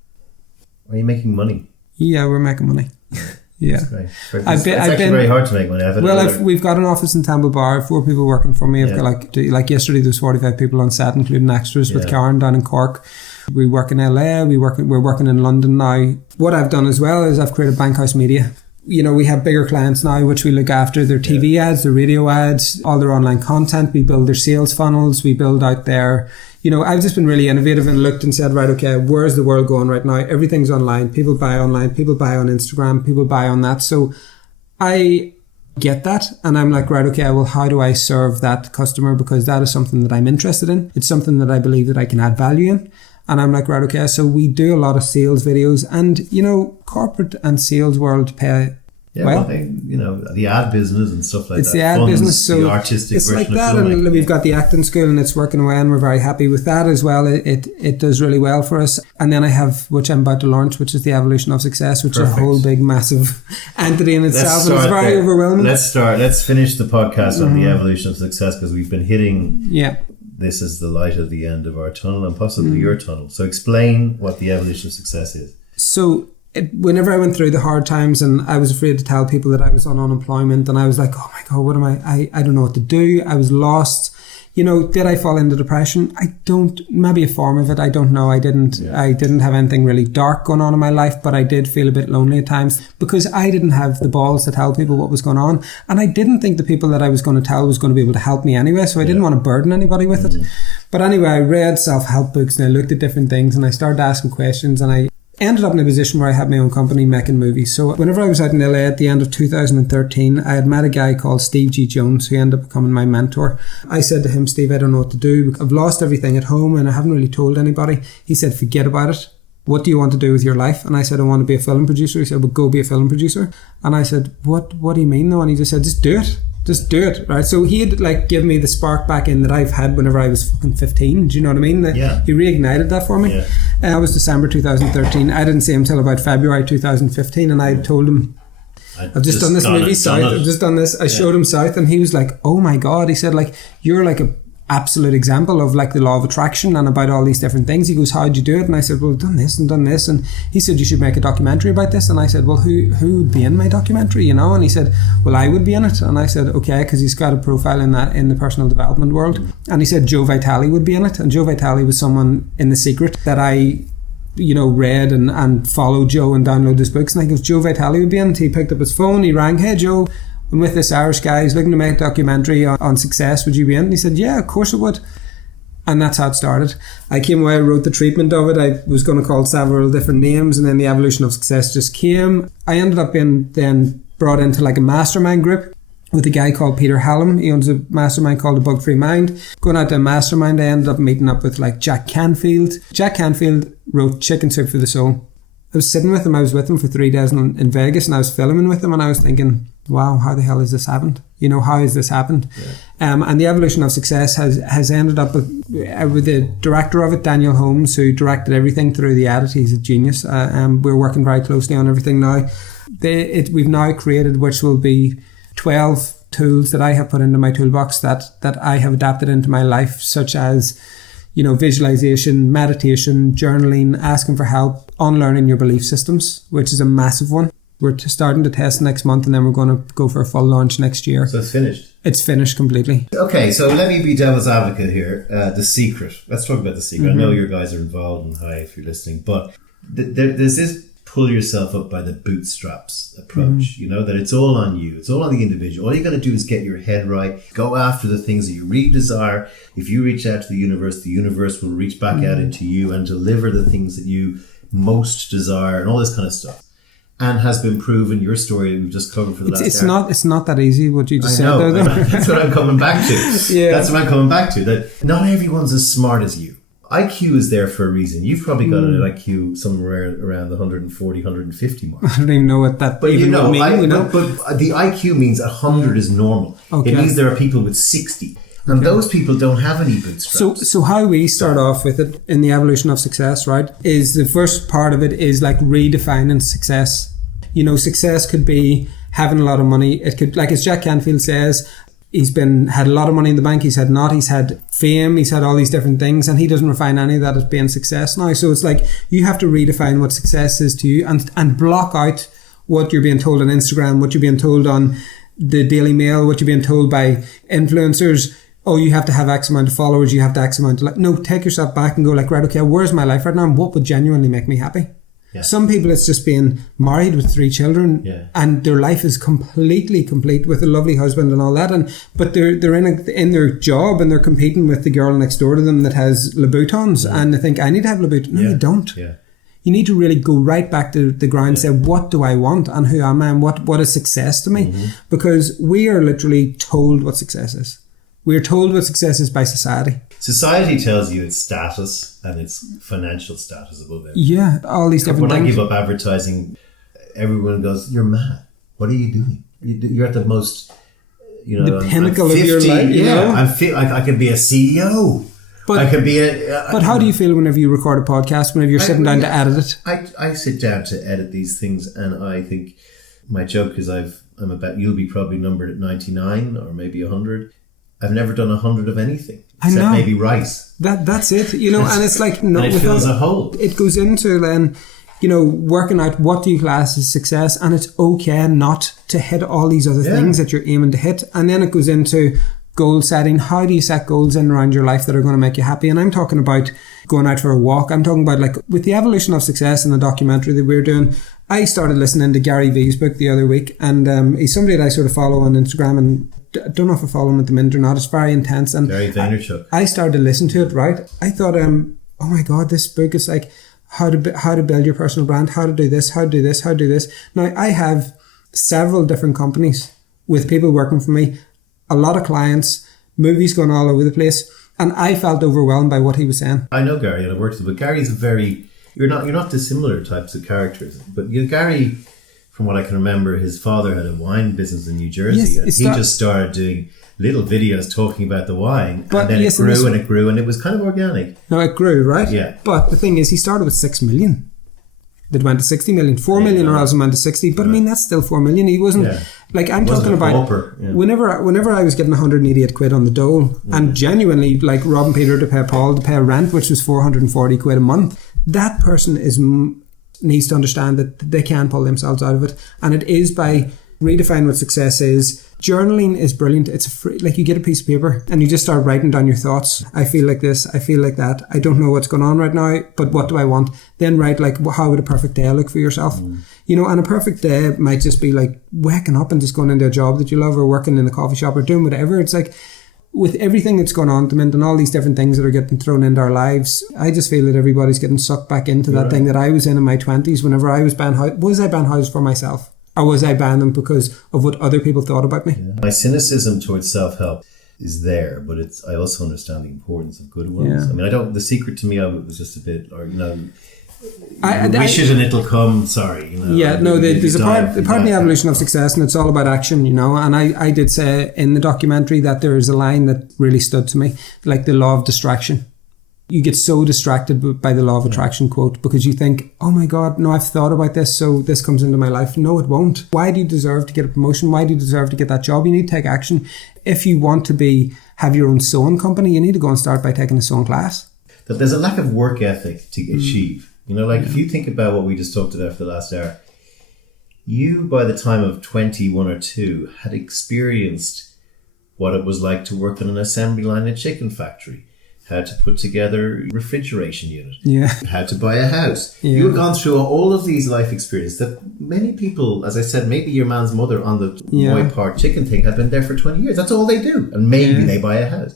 Are you making money? Yeah, we're making money. Yeah. That's great. It's actually very hard to make money. We've got an office in Tamble Bar, 4 people working for me. I've got like yesterday there was 45 people on set, including extras with Karen down in Cork. We work in LA, we're working in London now. What I've done as well is I've created Bankhouse Media. We have bigger clients now, which we look after their TV ads, their radio ads, all their online content. We build their sales funnels. We build out their, I've just been really innovative and looked and said, right, okay, where's the world going right now? Everything's online. People buy online. People buy on Instagram. People buy on that. So I get that. And I'm like, right, okay, well, how do I serve that customer? Because that is something that I'm interested in. It's something that I believe that I can add value in. And I'm like, right, okay, so we do a lot of sales videos and, corporate and sales world pay well. The ad business and stuff like that. It's the ad business, so the artistic it's like version that. of and we've got the acting school and it's working away and we're very happy with that as well. It does really well for us. And then I have, which I'm about to launch, which is the Evolution of Success, which is a whole big, massive entity in itself. And it's very overwhelming. Let's finish the podcast on the Evolution of Success because we've been hitting... Yeah. This is the light at the end of our tunnel and possibly your tunnel. So explain what the evolution of success is. So whenever I went through the hard times and I was afraid to tell people that I was on unemployment and I was like, oh my God, what am I don't know what to do. I was lost. Did I fall into depression? I don't, maybe a form of it. I don't know. I didn't have anything really dark going on in my life, but I did feel a bit lonely at times because I didn't have the balls to tell people what was going on. And I didn't think the people that I was going to tell was going to be able to help me anyway. So I didn't want to burden anybody with it. But anyway, I read self-help books and I looked at different things and I started asking questions and I ended up in a position where I had my own company making movies. So whenever I was out in LA at the end of 2013, I had met a guy called Steve G. Jones who ended up becoming my mentor. I said to him, Steve, I don't know what to do. I've lost everything at home and I haven't really told anybody. He said, forget about it. What do you want to do with your life? And I said, I want to be a film producer. He said, well, go be a film producer. And I said, what do you mean though? And he just said, just do it. Just do it, right? So he had given me the spark back in that I've had whenever I was fucking 15. Do you know what I mean? He reignited that for me. That was December 2013. I didn't see him till about February 2015, and I told him, I've just done this movie, South. I've just done this. I showed him South, and he was like, oh my God. He said, you're like a absolute example of the law of attraction and about all these different things. He goes, how'd you do it? And I said, well, I've done this and done this. And he said, you should make a documentary about this. And I said, well, who would be in my documentary, And he said, well, I would be in it. And I said, okay, because he's got a profile in the personal development world. And he said Joe Vitale would be in it. And Joe Vitale was someone in The Secret that I read and followed Joe and downloaded his books. And I goes, Joe Vitale would be in it. He picked up his phone, he rang, hey Joe, I'm with this Irish guy, he's looking to make a documentary on success, would you be in? And he said, yeah, of course I would. And that's how it started. I came away, I wrote the treatment of it. I was going to call it several different names, and then the Evolution of Success just came. I ended up being then brought into a mastermind group with a guy called Peter Hallam. He owns a mastermind called The Bug Free Mind. Going out to a mastermind, I ended up meeting up with Jack Canfield. Jack Canfield wrote Chicken Soup for the Soul. I was sitting with him. I was with him for 3 days in Vegas, and I was filming with him, and I was thinking, wow, how the hell has this happened? You know, how has this happened? Yeah. And the evolution of success has ended up with the director of it, Daniel Holmes, who directed everything through the edit. He's a genius. We're working very closely on everything now. We've now created, which will be 12 tools that I have put into my toolbox that I have adapted into my life, such as, you know, visualization, meditation, journaling, asking for help, unlearning your belief systems, which is a massive one. We're starting to test next month, and then we're going to go for a full launch next year. So it's finished? It's finished completely. Okay, so let me be devil's advocate here. The secret. Let's talk about the secret. I know your guys are involved in High if you're listening, but there's this pull yourself up by the bootstraps approach, you know, that it's all on you. It's all on the individual. All you got to do is get your head right. Go after the things that you really desire. If you reach out to the universe will reach back out into you and deliver the things that you most desire and all this kind of stuff. And has been proven, your story we've just covered for the last hour. It's not that easy what you just said there, though. That's what I'm coming back to. Yeah. That's what I'm coming back to. That not everyone's as smart as you. IQ is there for a reason. You've probably got an IQ somewhere around the 140, 150 mark. I don't even know what that but even you know, would mean. You know? But the IQ means 100 is normal. Okay. It means there are people with 60. And those people don't have any bootstraps. So how we start off with it in the evolution of success, right, is the first part of it is like redefining success. You know, success could be having a lot of money. It could, like as Jack Canfield says, he's had a lot of money in the bank. He's had fame. He's had all these different things, and he doesn't refine any of that as being success now. So it's like you have to redefine what success is to you, and block out what you're being told on Instagram, what you're being told on the Daily Mail, what you're being told by influencers. Oh, you have to have X amount of followers. You have to X amount of no. Take yourself back and go like, right, okay, where's my life right now, and what would genuinely make me happy? Yeah. Some people, it's just being married with 3 children, and their life is completely complete with a lovely husband and all that. But they're in their job, and they're competing with the girl next door to them that has Louboutins, and they think, I need to have Louboutins. No, you don't. Yeah. You need to really go right back to the ground and say, what do I want, and who am I, and what is success to me? Because we are literally told what success is. We are told what success is by society. Society tells you it's status and it's financial status above everything. Yeah, all these different things. When I give up advertising, everyone goes, you're mad. What are you doing? You're at the most, you know, the pinnacle of your life. I feel like I could be a CEO. But I could be but how do you feel whenever you record a podcast, whenever you're sitting down to edit it? I sit down to edit these things, and I think my joke is you'll be probably numbered at 99 or maybe 100. I've never done 100 of anything, except maybe rice. That's it, you know, and it's like... No, and it fills a hole. It goes into then, you know, working out what do you class as success, and it's okay not to hit all these other things that you're aiming to hit. And then it goes into goal setting. How do you set goals in around your life that are going to make you happy? And I'm talking about going out for a walk. I'm talking about, like, with the evolution of success in the documentary that we're doing, I started listening to Gary Vee's book the other week, and he's somebody that I sort of follow on Instagram, and I don't know if I follow him at the minute or not. It's very intense. And Gary Vaynerchuk. I started to listen to it, right? I thought, oh my God, this book is like how to build your personal brand, how to do this, how to do this, how to do this. Now, I have several different companies with people working for me, a lot of clients, movies going all over the place, and I felt overwhelmed by what he was saying. I know Gary, and I've worked with him, but Gary's you're not dissimilar types of characters, but Gary, from what I can remember, his father had a wine business in New Jersey, and he just started doing little videos talking about the wine, and then it grew, and it was kind of organic. No, it grew, right? Yeah. But the thing is, he started with 6 million. That went to 60 million. 4 million or else went to 60. But I mean, that's still 4 million. He wasn't, like, I'm talking about, whenever I was getting 188 quid on the dole, and genuinely, like, robbing Peter to pay Paul to pay rent, which was 440 quid a month, that person needs to understand that they can pull themselves out of it, and it is by redefining what success is. Journaling is brilliant. It's free, like, you get a piece of paper and you just start writing down your thoughts. I feel like this, I feel like that, I don't know what's going on right now, but what do I want? Then write, like, how would a perfect day look for yourself? You know, and a perfect day might just be like waking up and just going into a job that you love, or working in a coffee shop, or doing whatever. It's like, with everything that's going on at the minute and all these different things that are getting thrown into our lives, I just feel that everybody's getting sucked back into that thing that I was in my 20s whenever I was buying houses. Was I buying houses for myself? Or was I buying them because of what other people thought about me? My cynicism towards self-help is there, but I also understand the importance of good ones. I mean, the secret to me of it was just a bit, or, you know, wish it and it'll come. Sorry, Yeah, no, there's a part in the evolution of success, and it's all about action, And I did say in the documentary that there is a line that really stood to me, like the law of distraction. You get so distracted by the law of attraction quote because you think, oh my God, no, I've thought about this, so this comes into my life. No, it won't. Why do you deserve to get a promotion? Why do you deserve to get that job? You need to take action. If you want to have your own sewing company, you need to go and start by taking a sewing class. That there's a lack of work ethic to achieve. If you think about what we just talked about for the last hour, you, by the time of 21 or 2, had experienced what it was like to work on an assembly line in a chicken factory, how to put together a refrigeration unit, how to buy a house. Yeah. You had gone through all of these life experiences that many people, as I said, maybe your man's mother on the Moy Park chicken thing had been there for 20 years. That's all they do. And maybe they buy a house.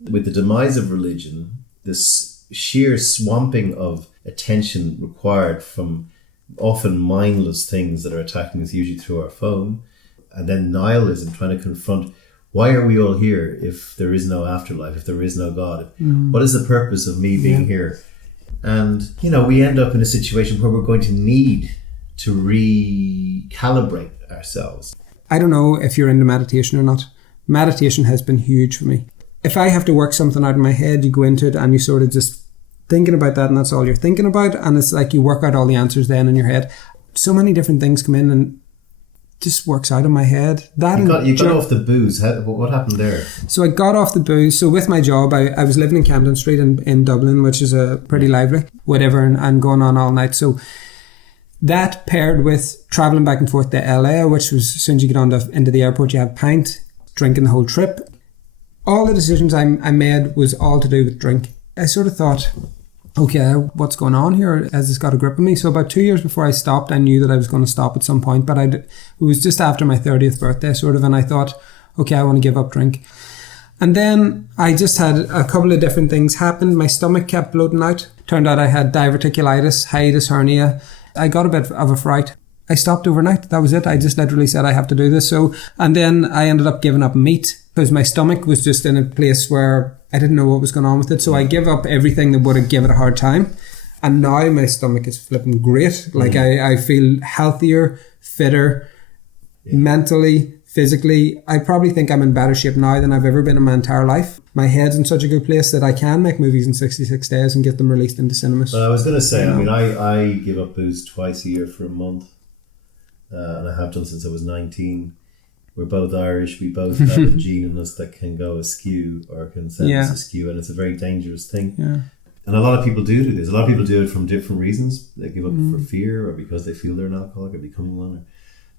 With the demise of religion, this sheer swamping of attention required from often mindless things that are attacking us usually through our phone, and then nihilism, trying to confront why are we all here if there is no afterlife, if there is no God? What is the purpose of me being here? And we end up in a situation where we're going to need to recalibrate ourselves. I don't know if you're into meditation or not. Meditation has been huge for me. If I have to work something out in my head, you go into it and you sort of just thinking about that, and that's all you're thinking about, and it's like you work out all the answers then in your head. So many different things come in and just works out in my head. You got off the booze. What happened there? So I got off the booze. So with my job, I was living in Camden Street in Dublin, which is a pretty lively, whatever, and going on all night. So that paired with travelling back and forth to LA, which was as soon as you get into the airport, you have pint, drinking the whole trip. All the decisions I made was all to do with drink. I sort of thought, okay, what's going on here? Has this got a grip of me? So about 2 years before I stopped, I knew that I was going to stop at some point, but it was just after my 30th birthday sort of, and I thought, okay, I want to give up drink. And then I just had a couple of different things happen. My stomach kept bloating out. Turned out I had diverticulitis, hiatus hernia. I got a bit of a fright. I stopped overnight. That was it. I just literally said I have to do this. And then I ended up giving up meat because my stomach was just in a place where I didn't know what was going on with it. So I gave up everything that would have given it a hard time. And now my stomach is flipping great. Like I feel healthier, fitter, mentally, physically. I probably think I'm in better shape now than I've ever been in my entire life. My head's in such a good place that I can make movies in 66 days and get them released into cinemas. Well, I was going to say, I give up booze twice a year for a month. And I have done since I was 19. We're both Irish. We both have a gene in us that can go askew or can send us askew, and it's a very dangerous thing. Yeah. And a lot of people do this. A lot of people do it from different reasons. They give up for fear, or because they feel they're an alcoholic or becoming one.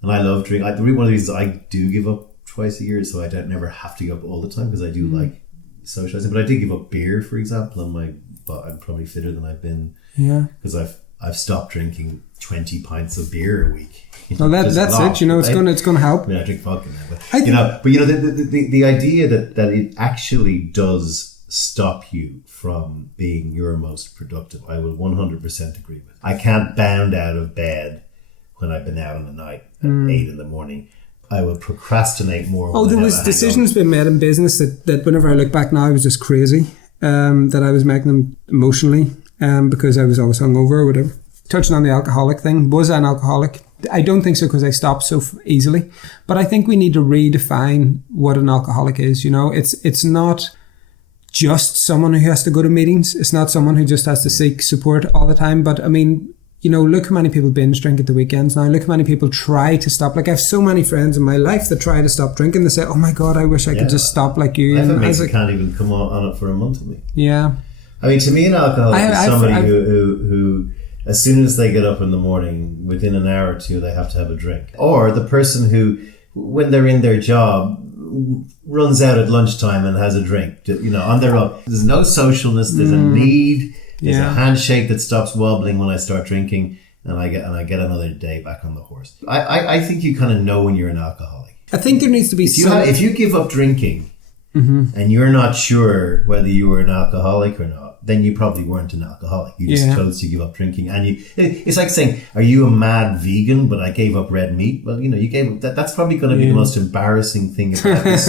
And I love drink. One of the reasons I do give up twice a year is so I don't never have to give up all the time, because I do like socializing. But I did give up beer, for example, and I'm probably fitter than I've been. Yeah. Because I've stopped drinking 20 pints of beer a week. Well, that's it. It's going to help. I mean, I drink vodka now, but the idea that it actually does stop you from being your most productive, I will 100% agree with. I can't bound out of bed when I've been out on the night at 8 in the morning. I will procrastinate more. Oh, there was decisions being made in business that whenever I look back now, was just crazy. That I was making them emotionally because I was always hungover or whatever. Touching on the alcoholic thing, was I an alcoholic? I don't think so, because I stopped so easily. But I think we need to redefine what an alcoholic is. It's not just someone who has to go to meetings. It's not someone who just has to seek support all the time. But I mean, look how many people binge drink at the weekends now. Look how many people try to stop. Like, I have so many friends in my life that try to stop drinking. They say, oh my God, I wish I could just stop like you. And I can't even come on it for a month with me. Yeah. I mean, to me, an alcoholic is somebody who as soon as they get up in the morning, within an hour or two, they have to have a drink. Or the person who, when they're in their job, runs out at lunchtime and has a drink, on their own. There's no socialness. There's a need. There's a handshake that stops wobbling when I start drinking, and I get another day back on the horse. I think you kind of know when you're an alcoholic. I think there needs to be if you give up drinking and you're not sure whether you were an alcoholic or not, then you probably weren't an alcoholic. You just chose to give up drinking. And it's like saying, are you a mad vegan, but I gave up red meat? Well, you gave up that's probably going to be the most embarrassing thing about this.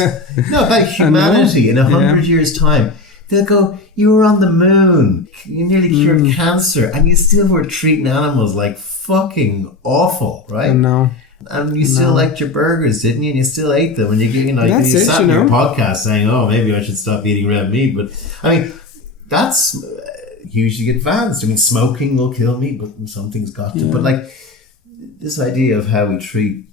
No, about humanity in 100 years' time. they'll go, you were on the moon, you nearly cured cancer, and you still were treating animals like fucking awful, right? I know. And you still liked your burgers, didn't you? And you still ate them. And you sat on your podcast saying, oh, maybe I should stop eating red meat. But I mean, that's hugely advanced. I mean, smoking will kill me, but something's got to. But like this idea of how we treat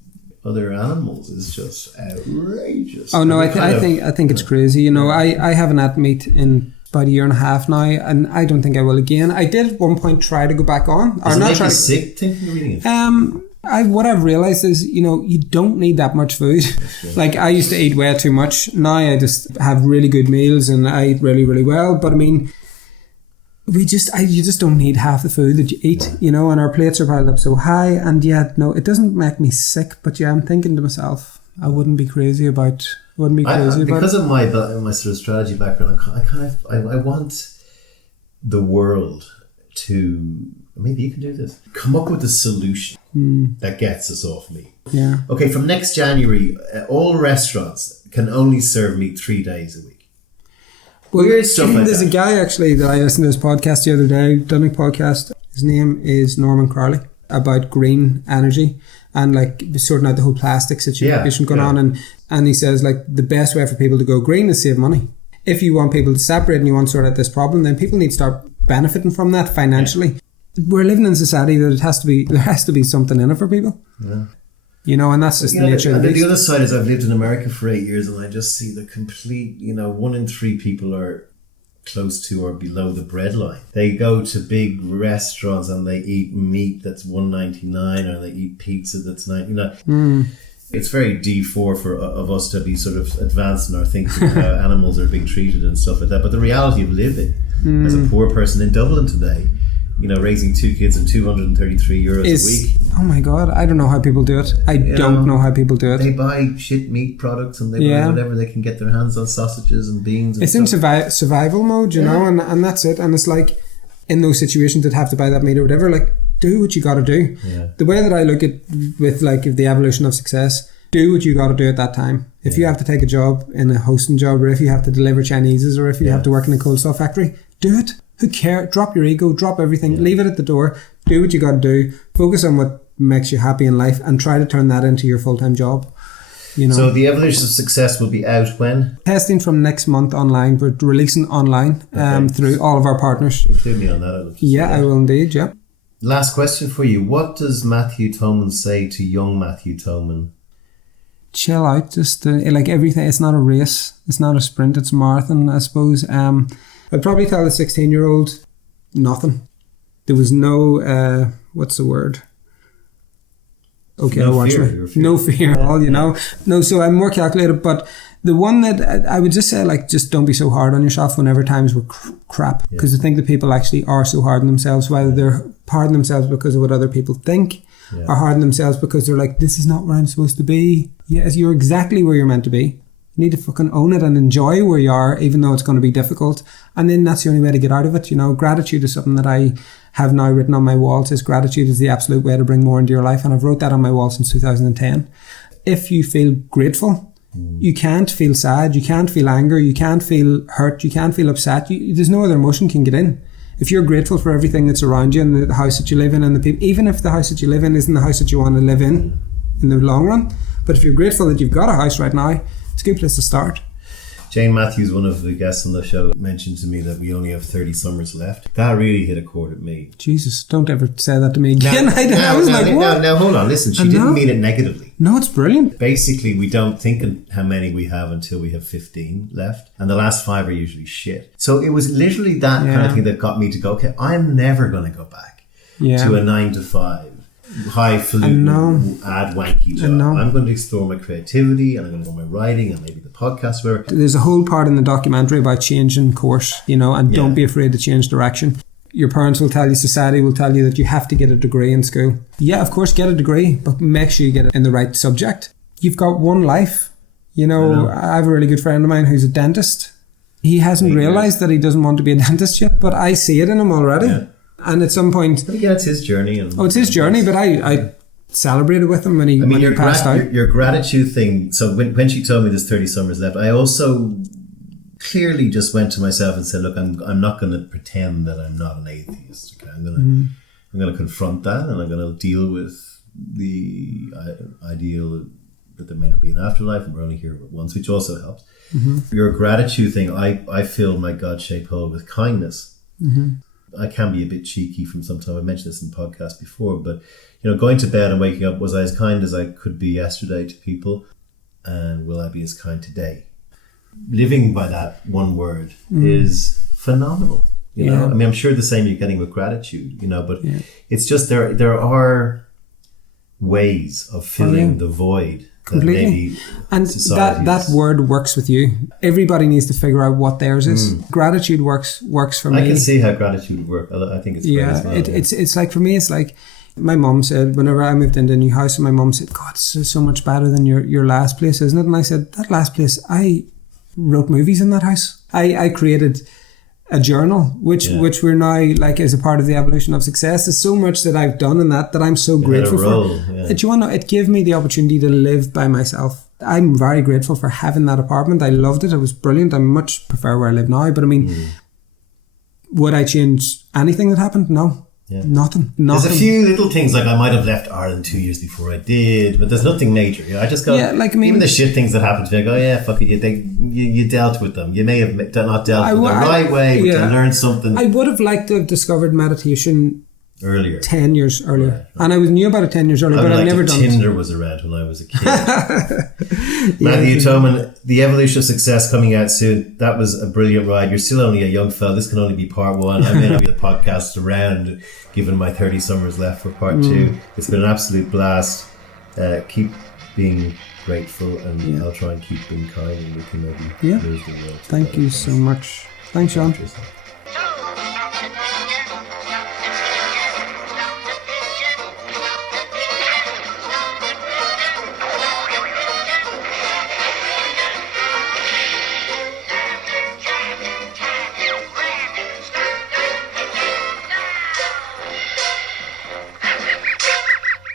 other animals is just outrageous. Oh no, I think it's crazy. You know, I haven't had meat in about a year and a half now, and I don't think I will again. I did at one point try to go back on. Does it make you sick thinking of eating it? What I've realised is, you know, you don't need that much food. Like, I used to eat way too much. Now I just have really good meals and I eat really, really well. But I mean, you just don't need half the food that you eat, you know, and our plates are piled up so high. And yet, no, it doesn't make me sick. But yeah, I'm thinking to myself, I wouldn't be crazy about because of my sort of strategy background. I want the world to, maybe you can do this, come up with a solution that gets us off meat. Yeah. Okay, from next January, all restaurants can only serve meat 3 days a week. Well, weird stuff like there's that. a guy actually that I listened to his podcast the other day, Dunning podcast. His name is Norman Crowley, about green energy and like sorting out the whole plastic situation going on. And he says like the best way for people to go green is save money. If you want people to separate and you want to sort out this problem, then people need to start benefiting from that financially. Yeah. We're living in a society that there has to be something in it for people. Yeah. You know, and that's just the nature of the beast. The other side is I've lived in America for 8 years and I just see the complete, 1 in 3 people are close to or below the breadline. They go to big restaurants and they eat meat that's $1.99 or they eat pizza that's $99. It's very D4 of us to be sort of advanced in our thinking how animals are being treated and stuff like that. But the reality of living as a poor person in Dublin today, raising 2 kids and €233 a week. Oh my God, I don't know how people do it. I don't know how people do it. They buy shit meat products and they buy whatever they can get their hands on, sausages and beans and it's stuff. In survival mode, you know, and that's it. And it's like, in those situations that have to buy that meat or whatever, like, do what you got to do. Yeah. The way that I look at with like the evolution of success, do what you got to do at that time. If you have to take a job in a hosting job, or if you have to deliver Chineses, or if you have to work in a cold stuff factory, do it. Who cares? Drop your ego, drop everything, leave it at the door, do what you got to do, focus on what makes you happy in life and try to turn that into your full-time job. You know. So the evolution of success will be out when? Testing from next month online. We're releasing online through all of our partners. Include me on that. I will indeed, yeah. Last question for you. What does Mathew Toman say to young Mathew Toman? Chill out, just like everything. It's not a race, it's not a sprint, it's a marathon, I suppose. I'd probably tell a 16-year-old nothing. There was no what's the word? Okay, no fear at all, you know. No, so I'm more calculated, but the one that I would just say, like, just don't be so hard on yourself whenever times were crap, because I think that people actually are so hard on themselves, whether they're hard on themselves because of what other people think, or hard on themselves because they're like, this is not where I'm supposed to be. Yes, you're exactly where you're meant to be. You need to fucking own it and enjoy where you are, even though it's going to be difficult. And then that's the only way to get out of it. You know, gratitude is something that I have now written on my wall. It says gratitude is the absolute way to bring more into your life. And I've wrote that on my wall since 2010. If you feel grateful, you can't feel sad, you can't feel anger, you can't feel hurt, you can't feel upset. There's no other emotion can get in. If you're grateful for everything that's around you and the house that you live in and the people, even if the house that you live in isn't the house that you want to live in the long run, but if you're grateful that you've got a house right now, it's a good place to start. Jane Matthews, one of the guests on the show, mentioned to me that we only have 30 summers left. That really hit a chord at me. Jesus, don't ever say that to me again. Now, hold on, listen, she didn't mean it negatively. No, it's brilliant. Basically, we don't think how many we have until we have 15 left. And the last 5 are usually shit. So it was literally that kind of thing that got me to go, okay, I'm never going to go back to a 9 to 5. Highfalutin, add wanky job. I'm going to explore my creativity and I'm going to go my writing and maybe the podcast. Where there's a whole part in the documentary about changing course, you know, and don't be afraid to change direction. Your parents will tell you, society will tell you that you have to get a degree in school. Yeah, of course, get a degree, but make sure you get it in the right subject. You've got one life. You know, I have a really good friend of mine who's a dentist. He hasn't realised that he doesn't want to be a dentist yet, but I see it in him already. Yeah. And at some point... But again, it's his journey. It's his journey, but I celebrated with him when he passed out. Your gratitude thing, so when she told me there's 30 summers left, I also clearly just went to myself and said, look, I'm not going to pretend that I'm not an atheist. Okay? I'm going to confront that, and I'm going to deal with the ideal that there may not be an afterlife, and we're only here once, which also helps. Your gratitude thing, I fill my God-shaped hole with kindness. I can be a bit cheeky from some time. I mentioned this in the podcast before, but going to bed and waking up, was I as kind as I could be yesterday to people, and will I be as kind today? Living by that one word is phenomenal. You know, I mean, I'm sure the same you're getting with gratitude. But it's just there are ways of filling the void. Completely. And that word works with you. Everybody needs to figure out what theirs is. Gratitude works for me. I can see how gratitude would work. I think it's great as well. It's like, for me, it's like my mum said, whenever I moved into a new house, and my mum said, God, it's so much better than your last place, isn't it? And I said, that last place, I wrote movies in that house. I created a journal, which we're now like as a part of the evolution of success. There's so much that I've done in that I'm so grateful for. It gave me the opportunity to live by myself. I'm very grateful for having that apartment. I loved it. It was brilliant. I much prefer where I live now. But I mean, would I change anything that happened? No. Yeah. Nothing. There's a few little things, like I might have left Ireland 2 years before I did, but there's nothing major. I just go, even the shit things that happened to me, I go, yeah, fuck it, you dealt with them. You may have not dealt with them the right way, but you learned something. I would have liked to have discovered meditation earlier. 10 years earlier. Right. And I knew about it 10 years earlier, but I've never done Tinder was around when I was a kid. Mathew Toman, The Evolution of Success, coming out soon. That was a brilliant ride. You're still only a young fella. This can only be part one. I may not be the podcast around, given my 30 summers left for part two. It's been an absolute blast. Keep being grateful, and I'll try and keep being kind, and we can maybe lose the world. Thank you so much. Thanks, Sean.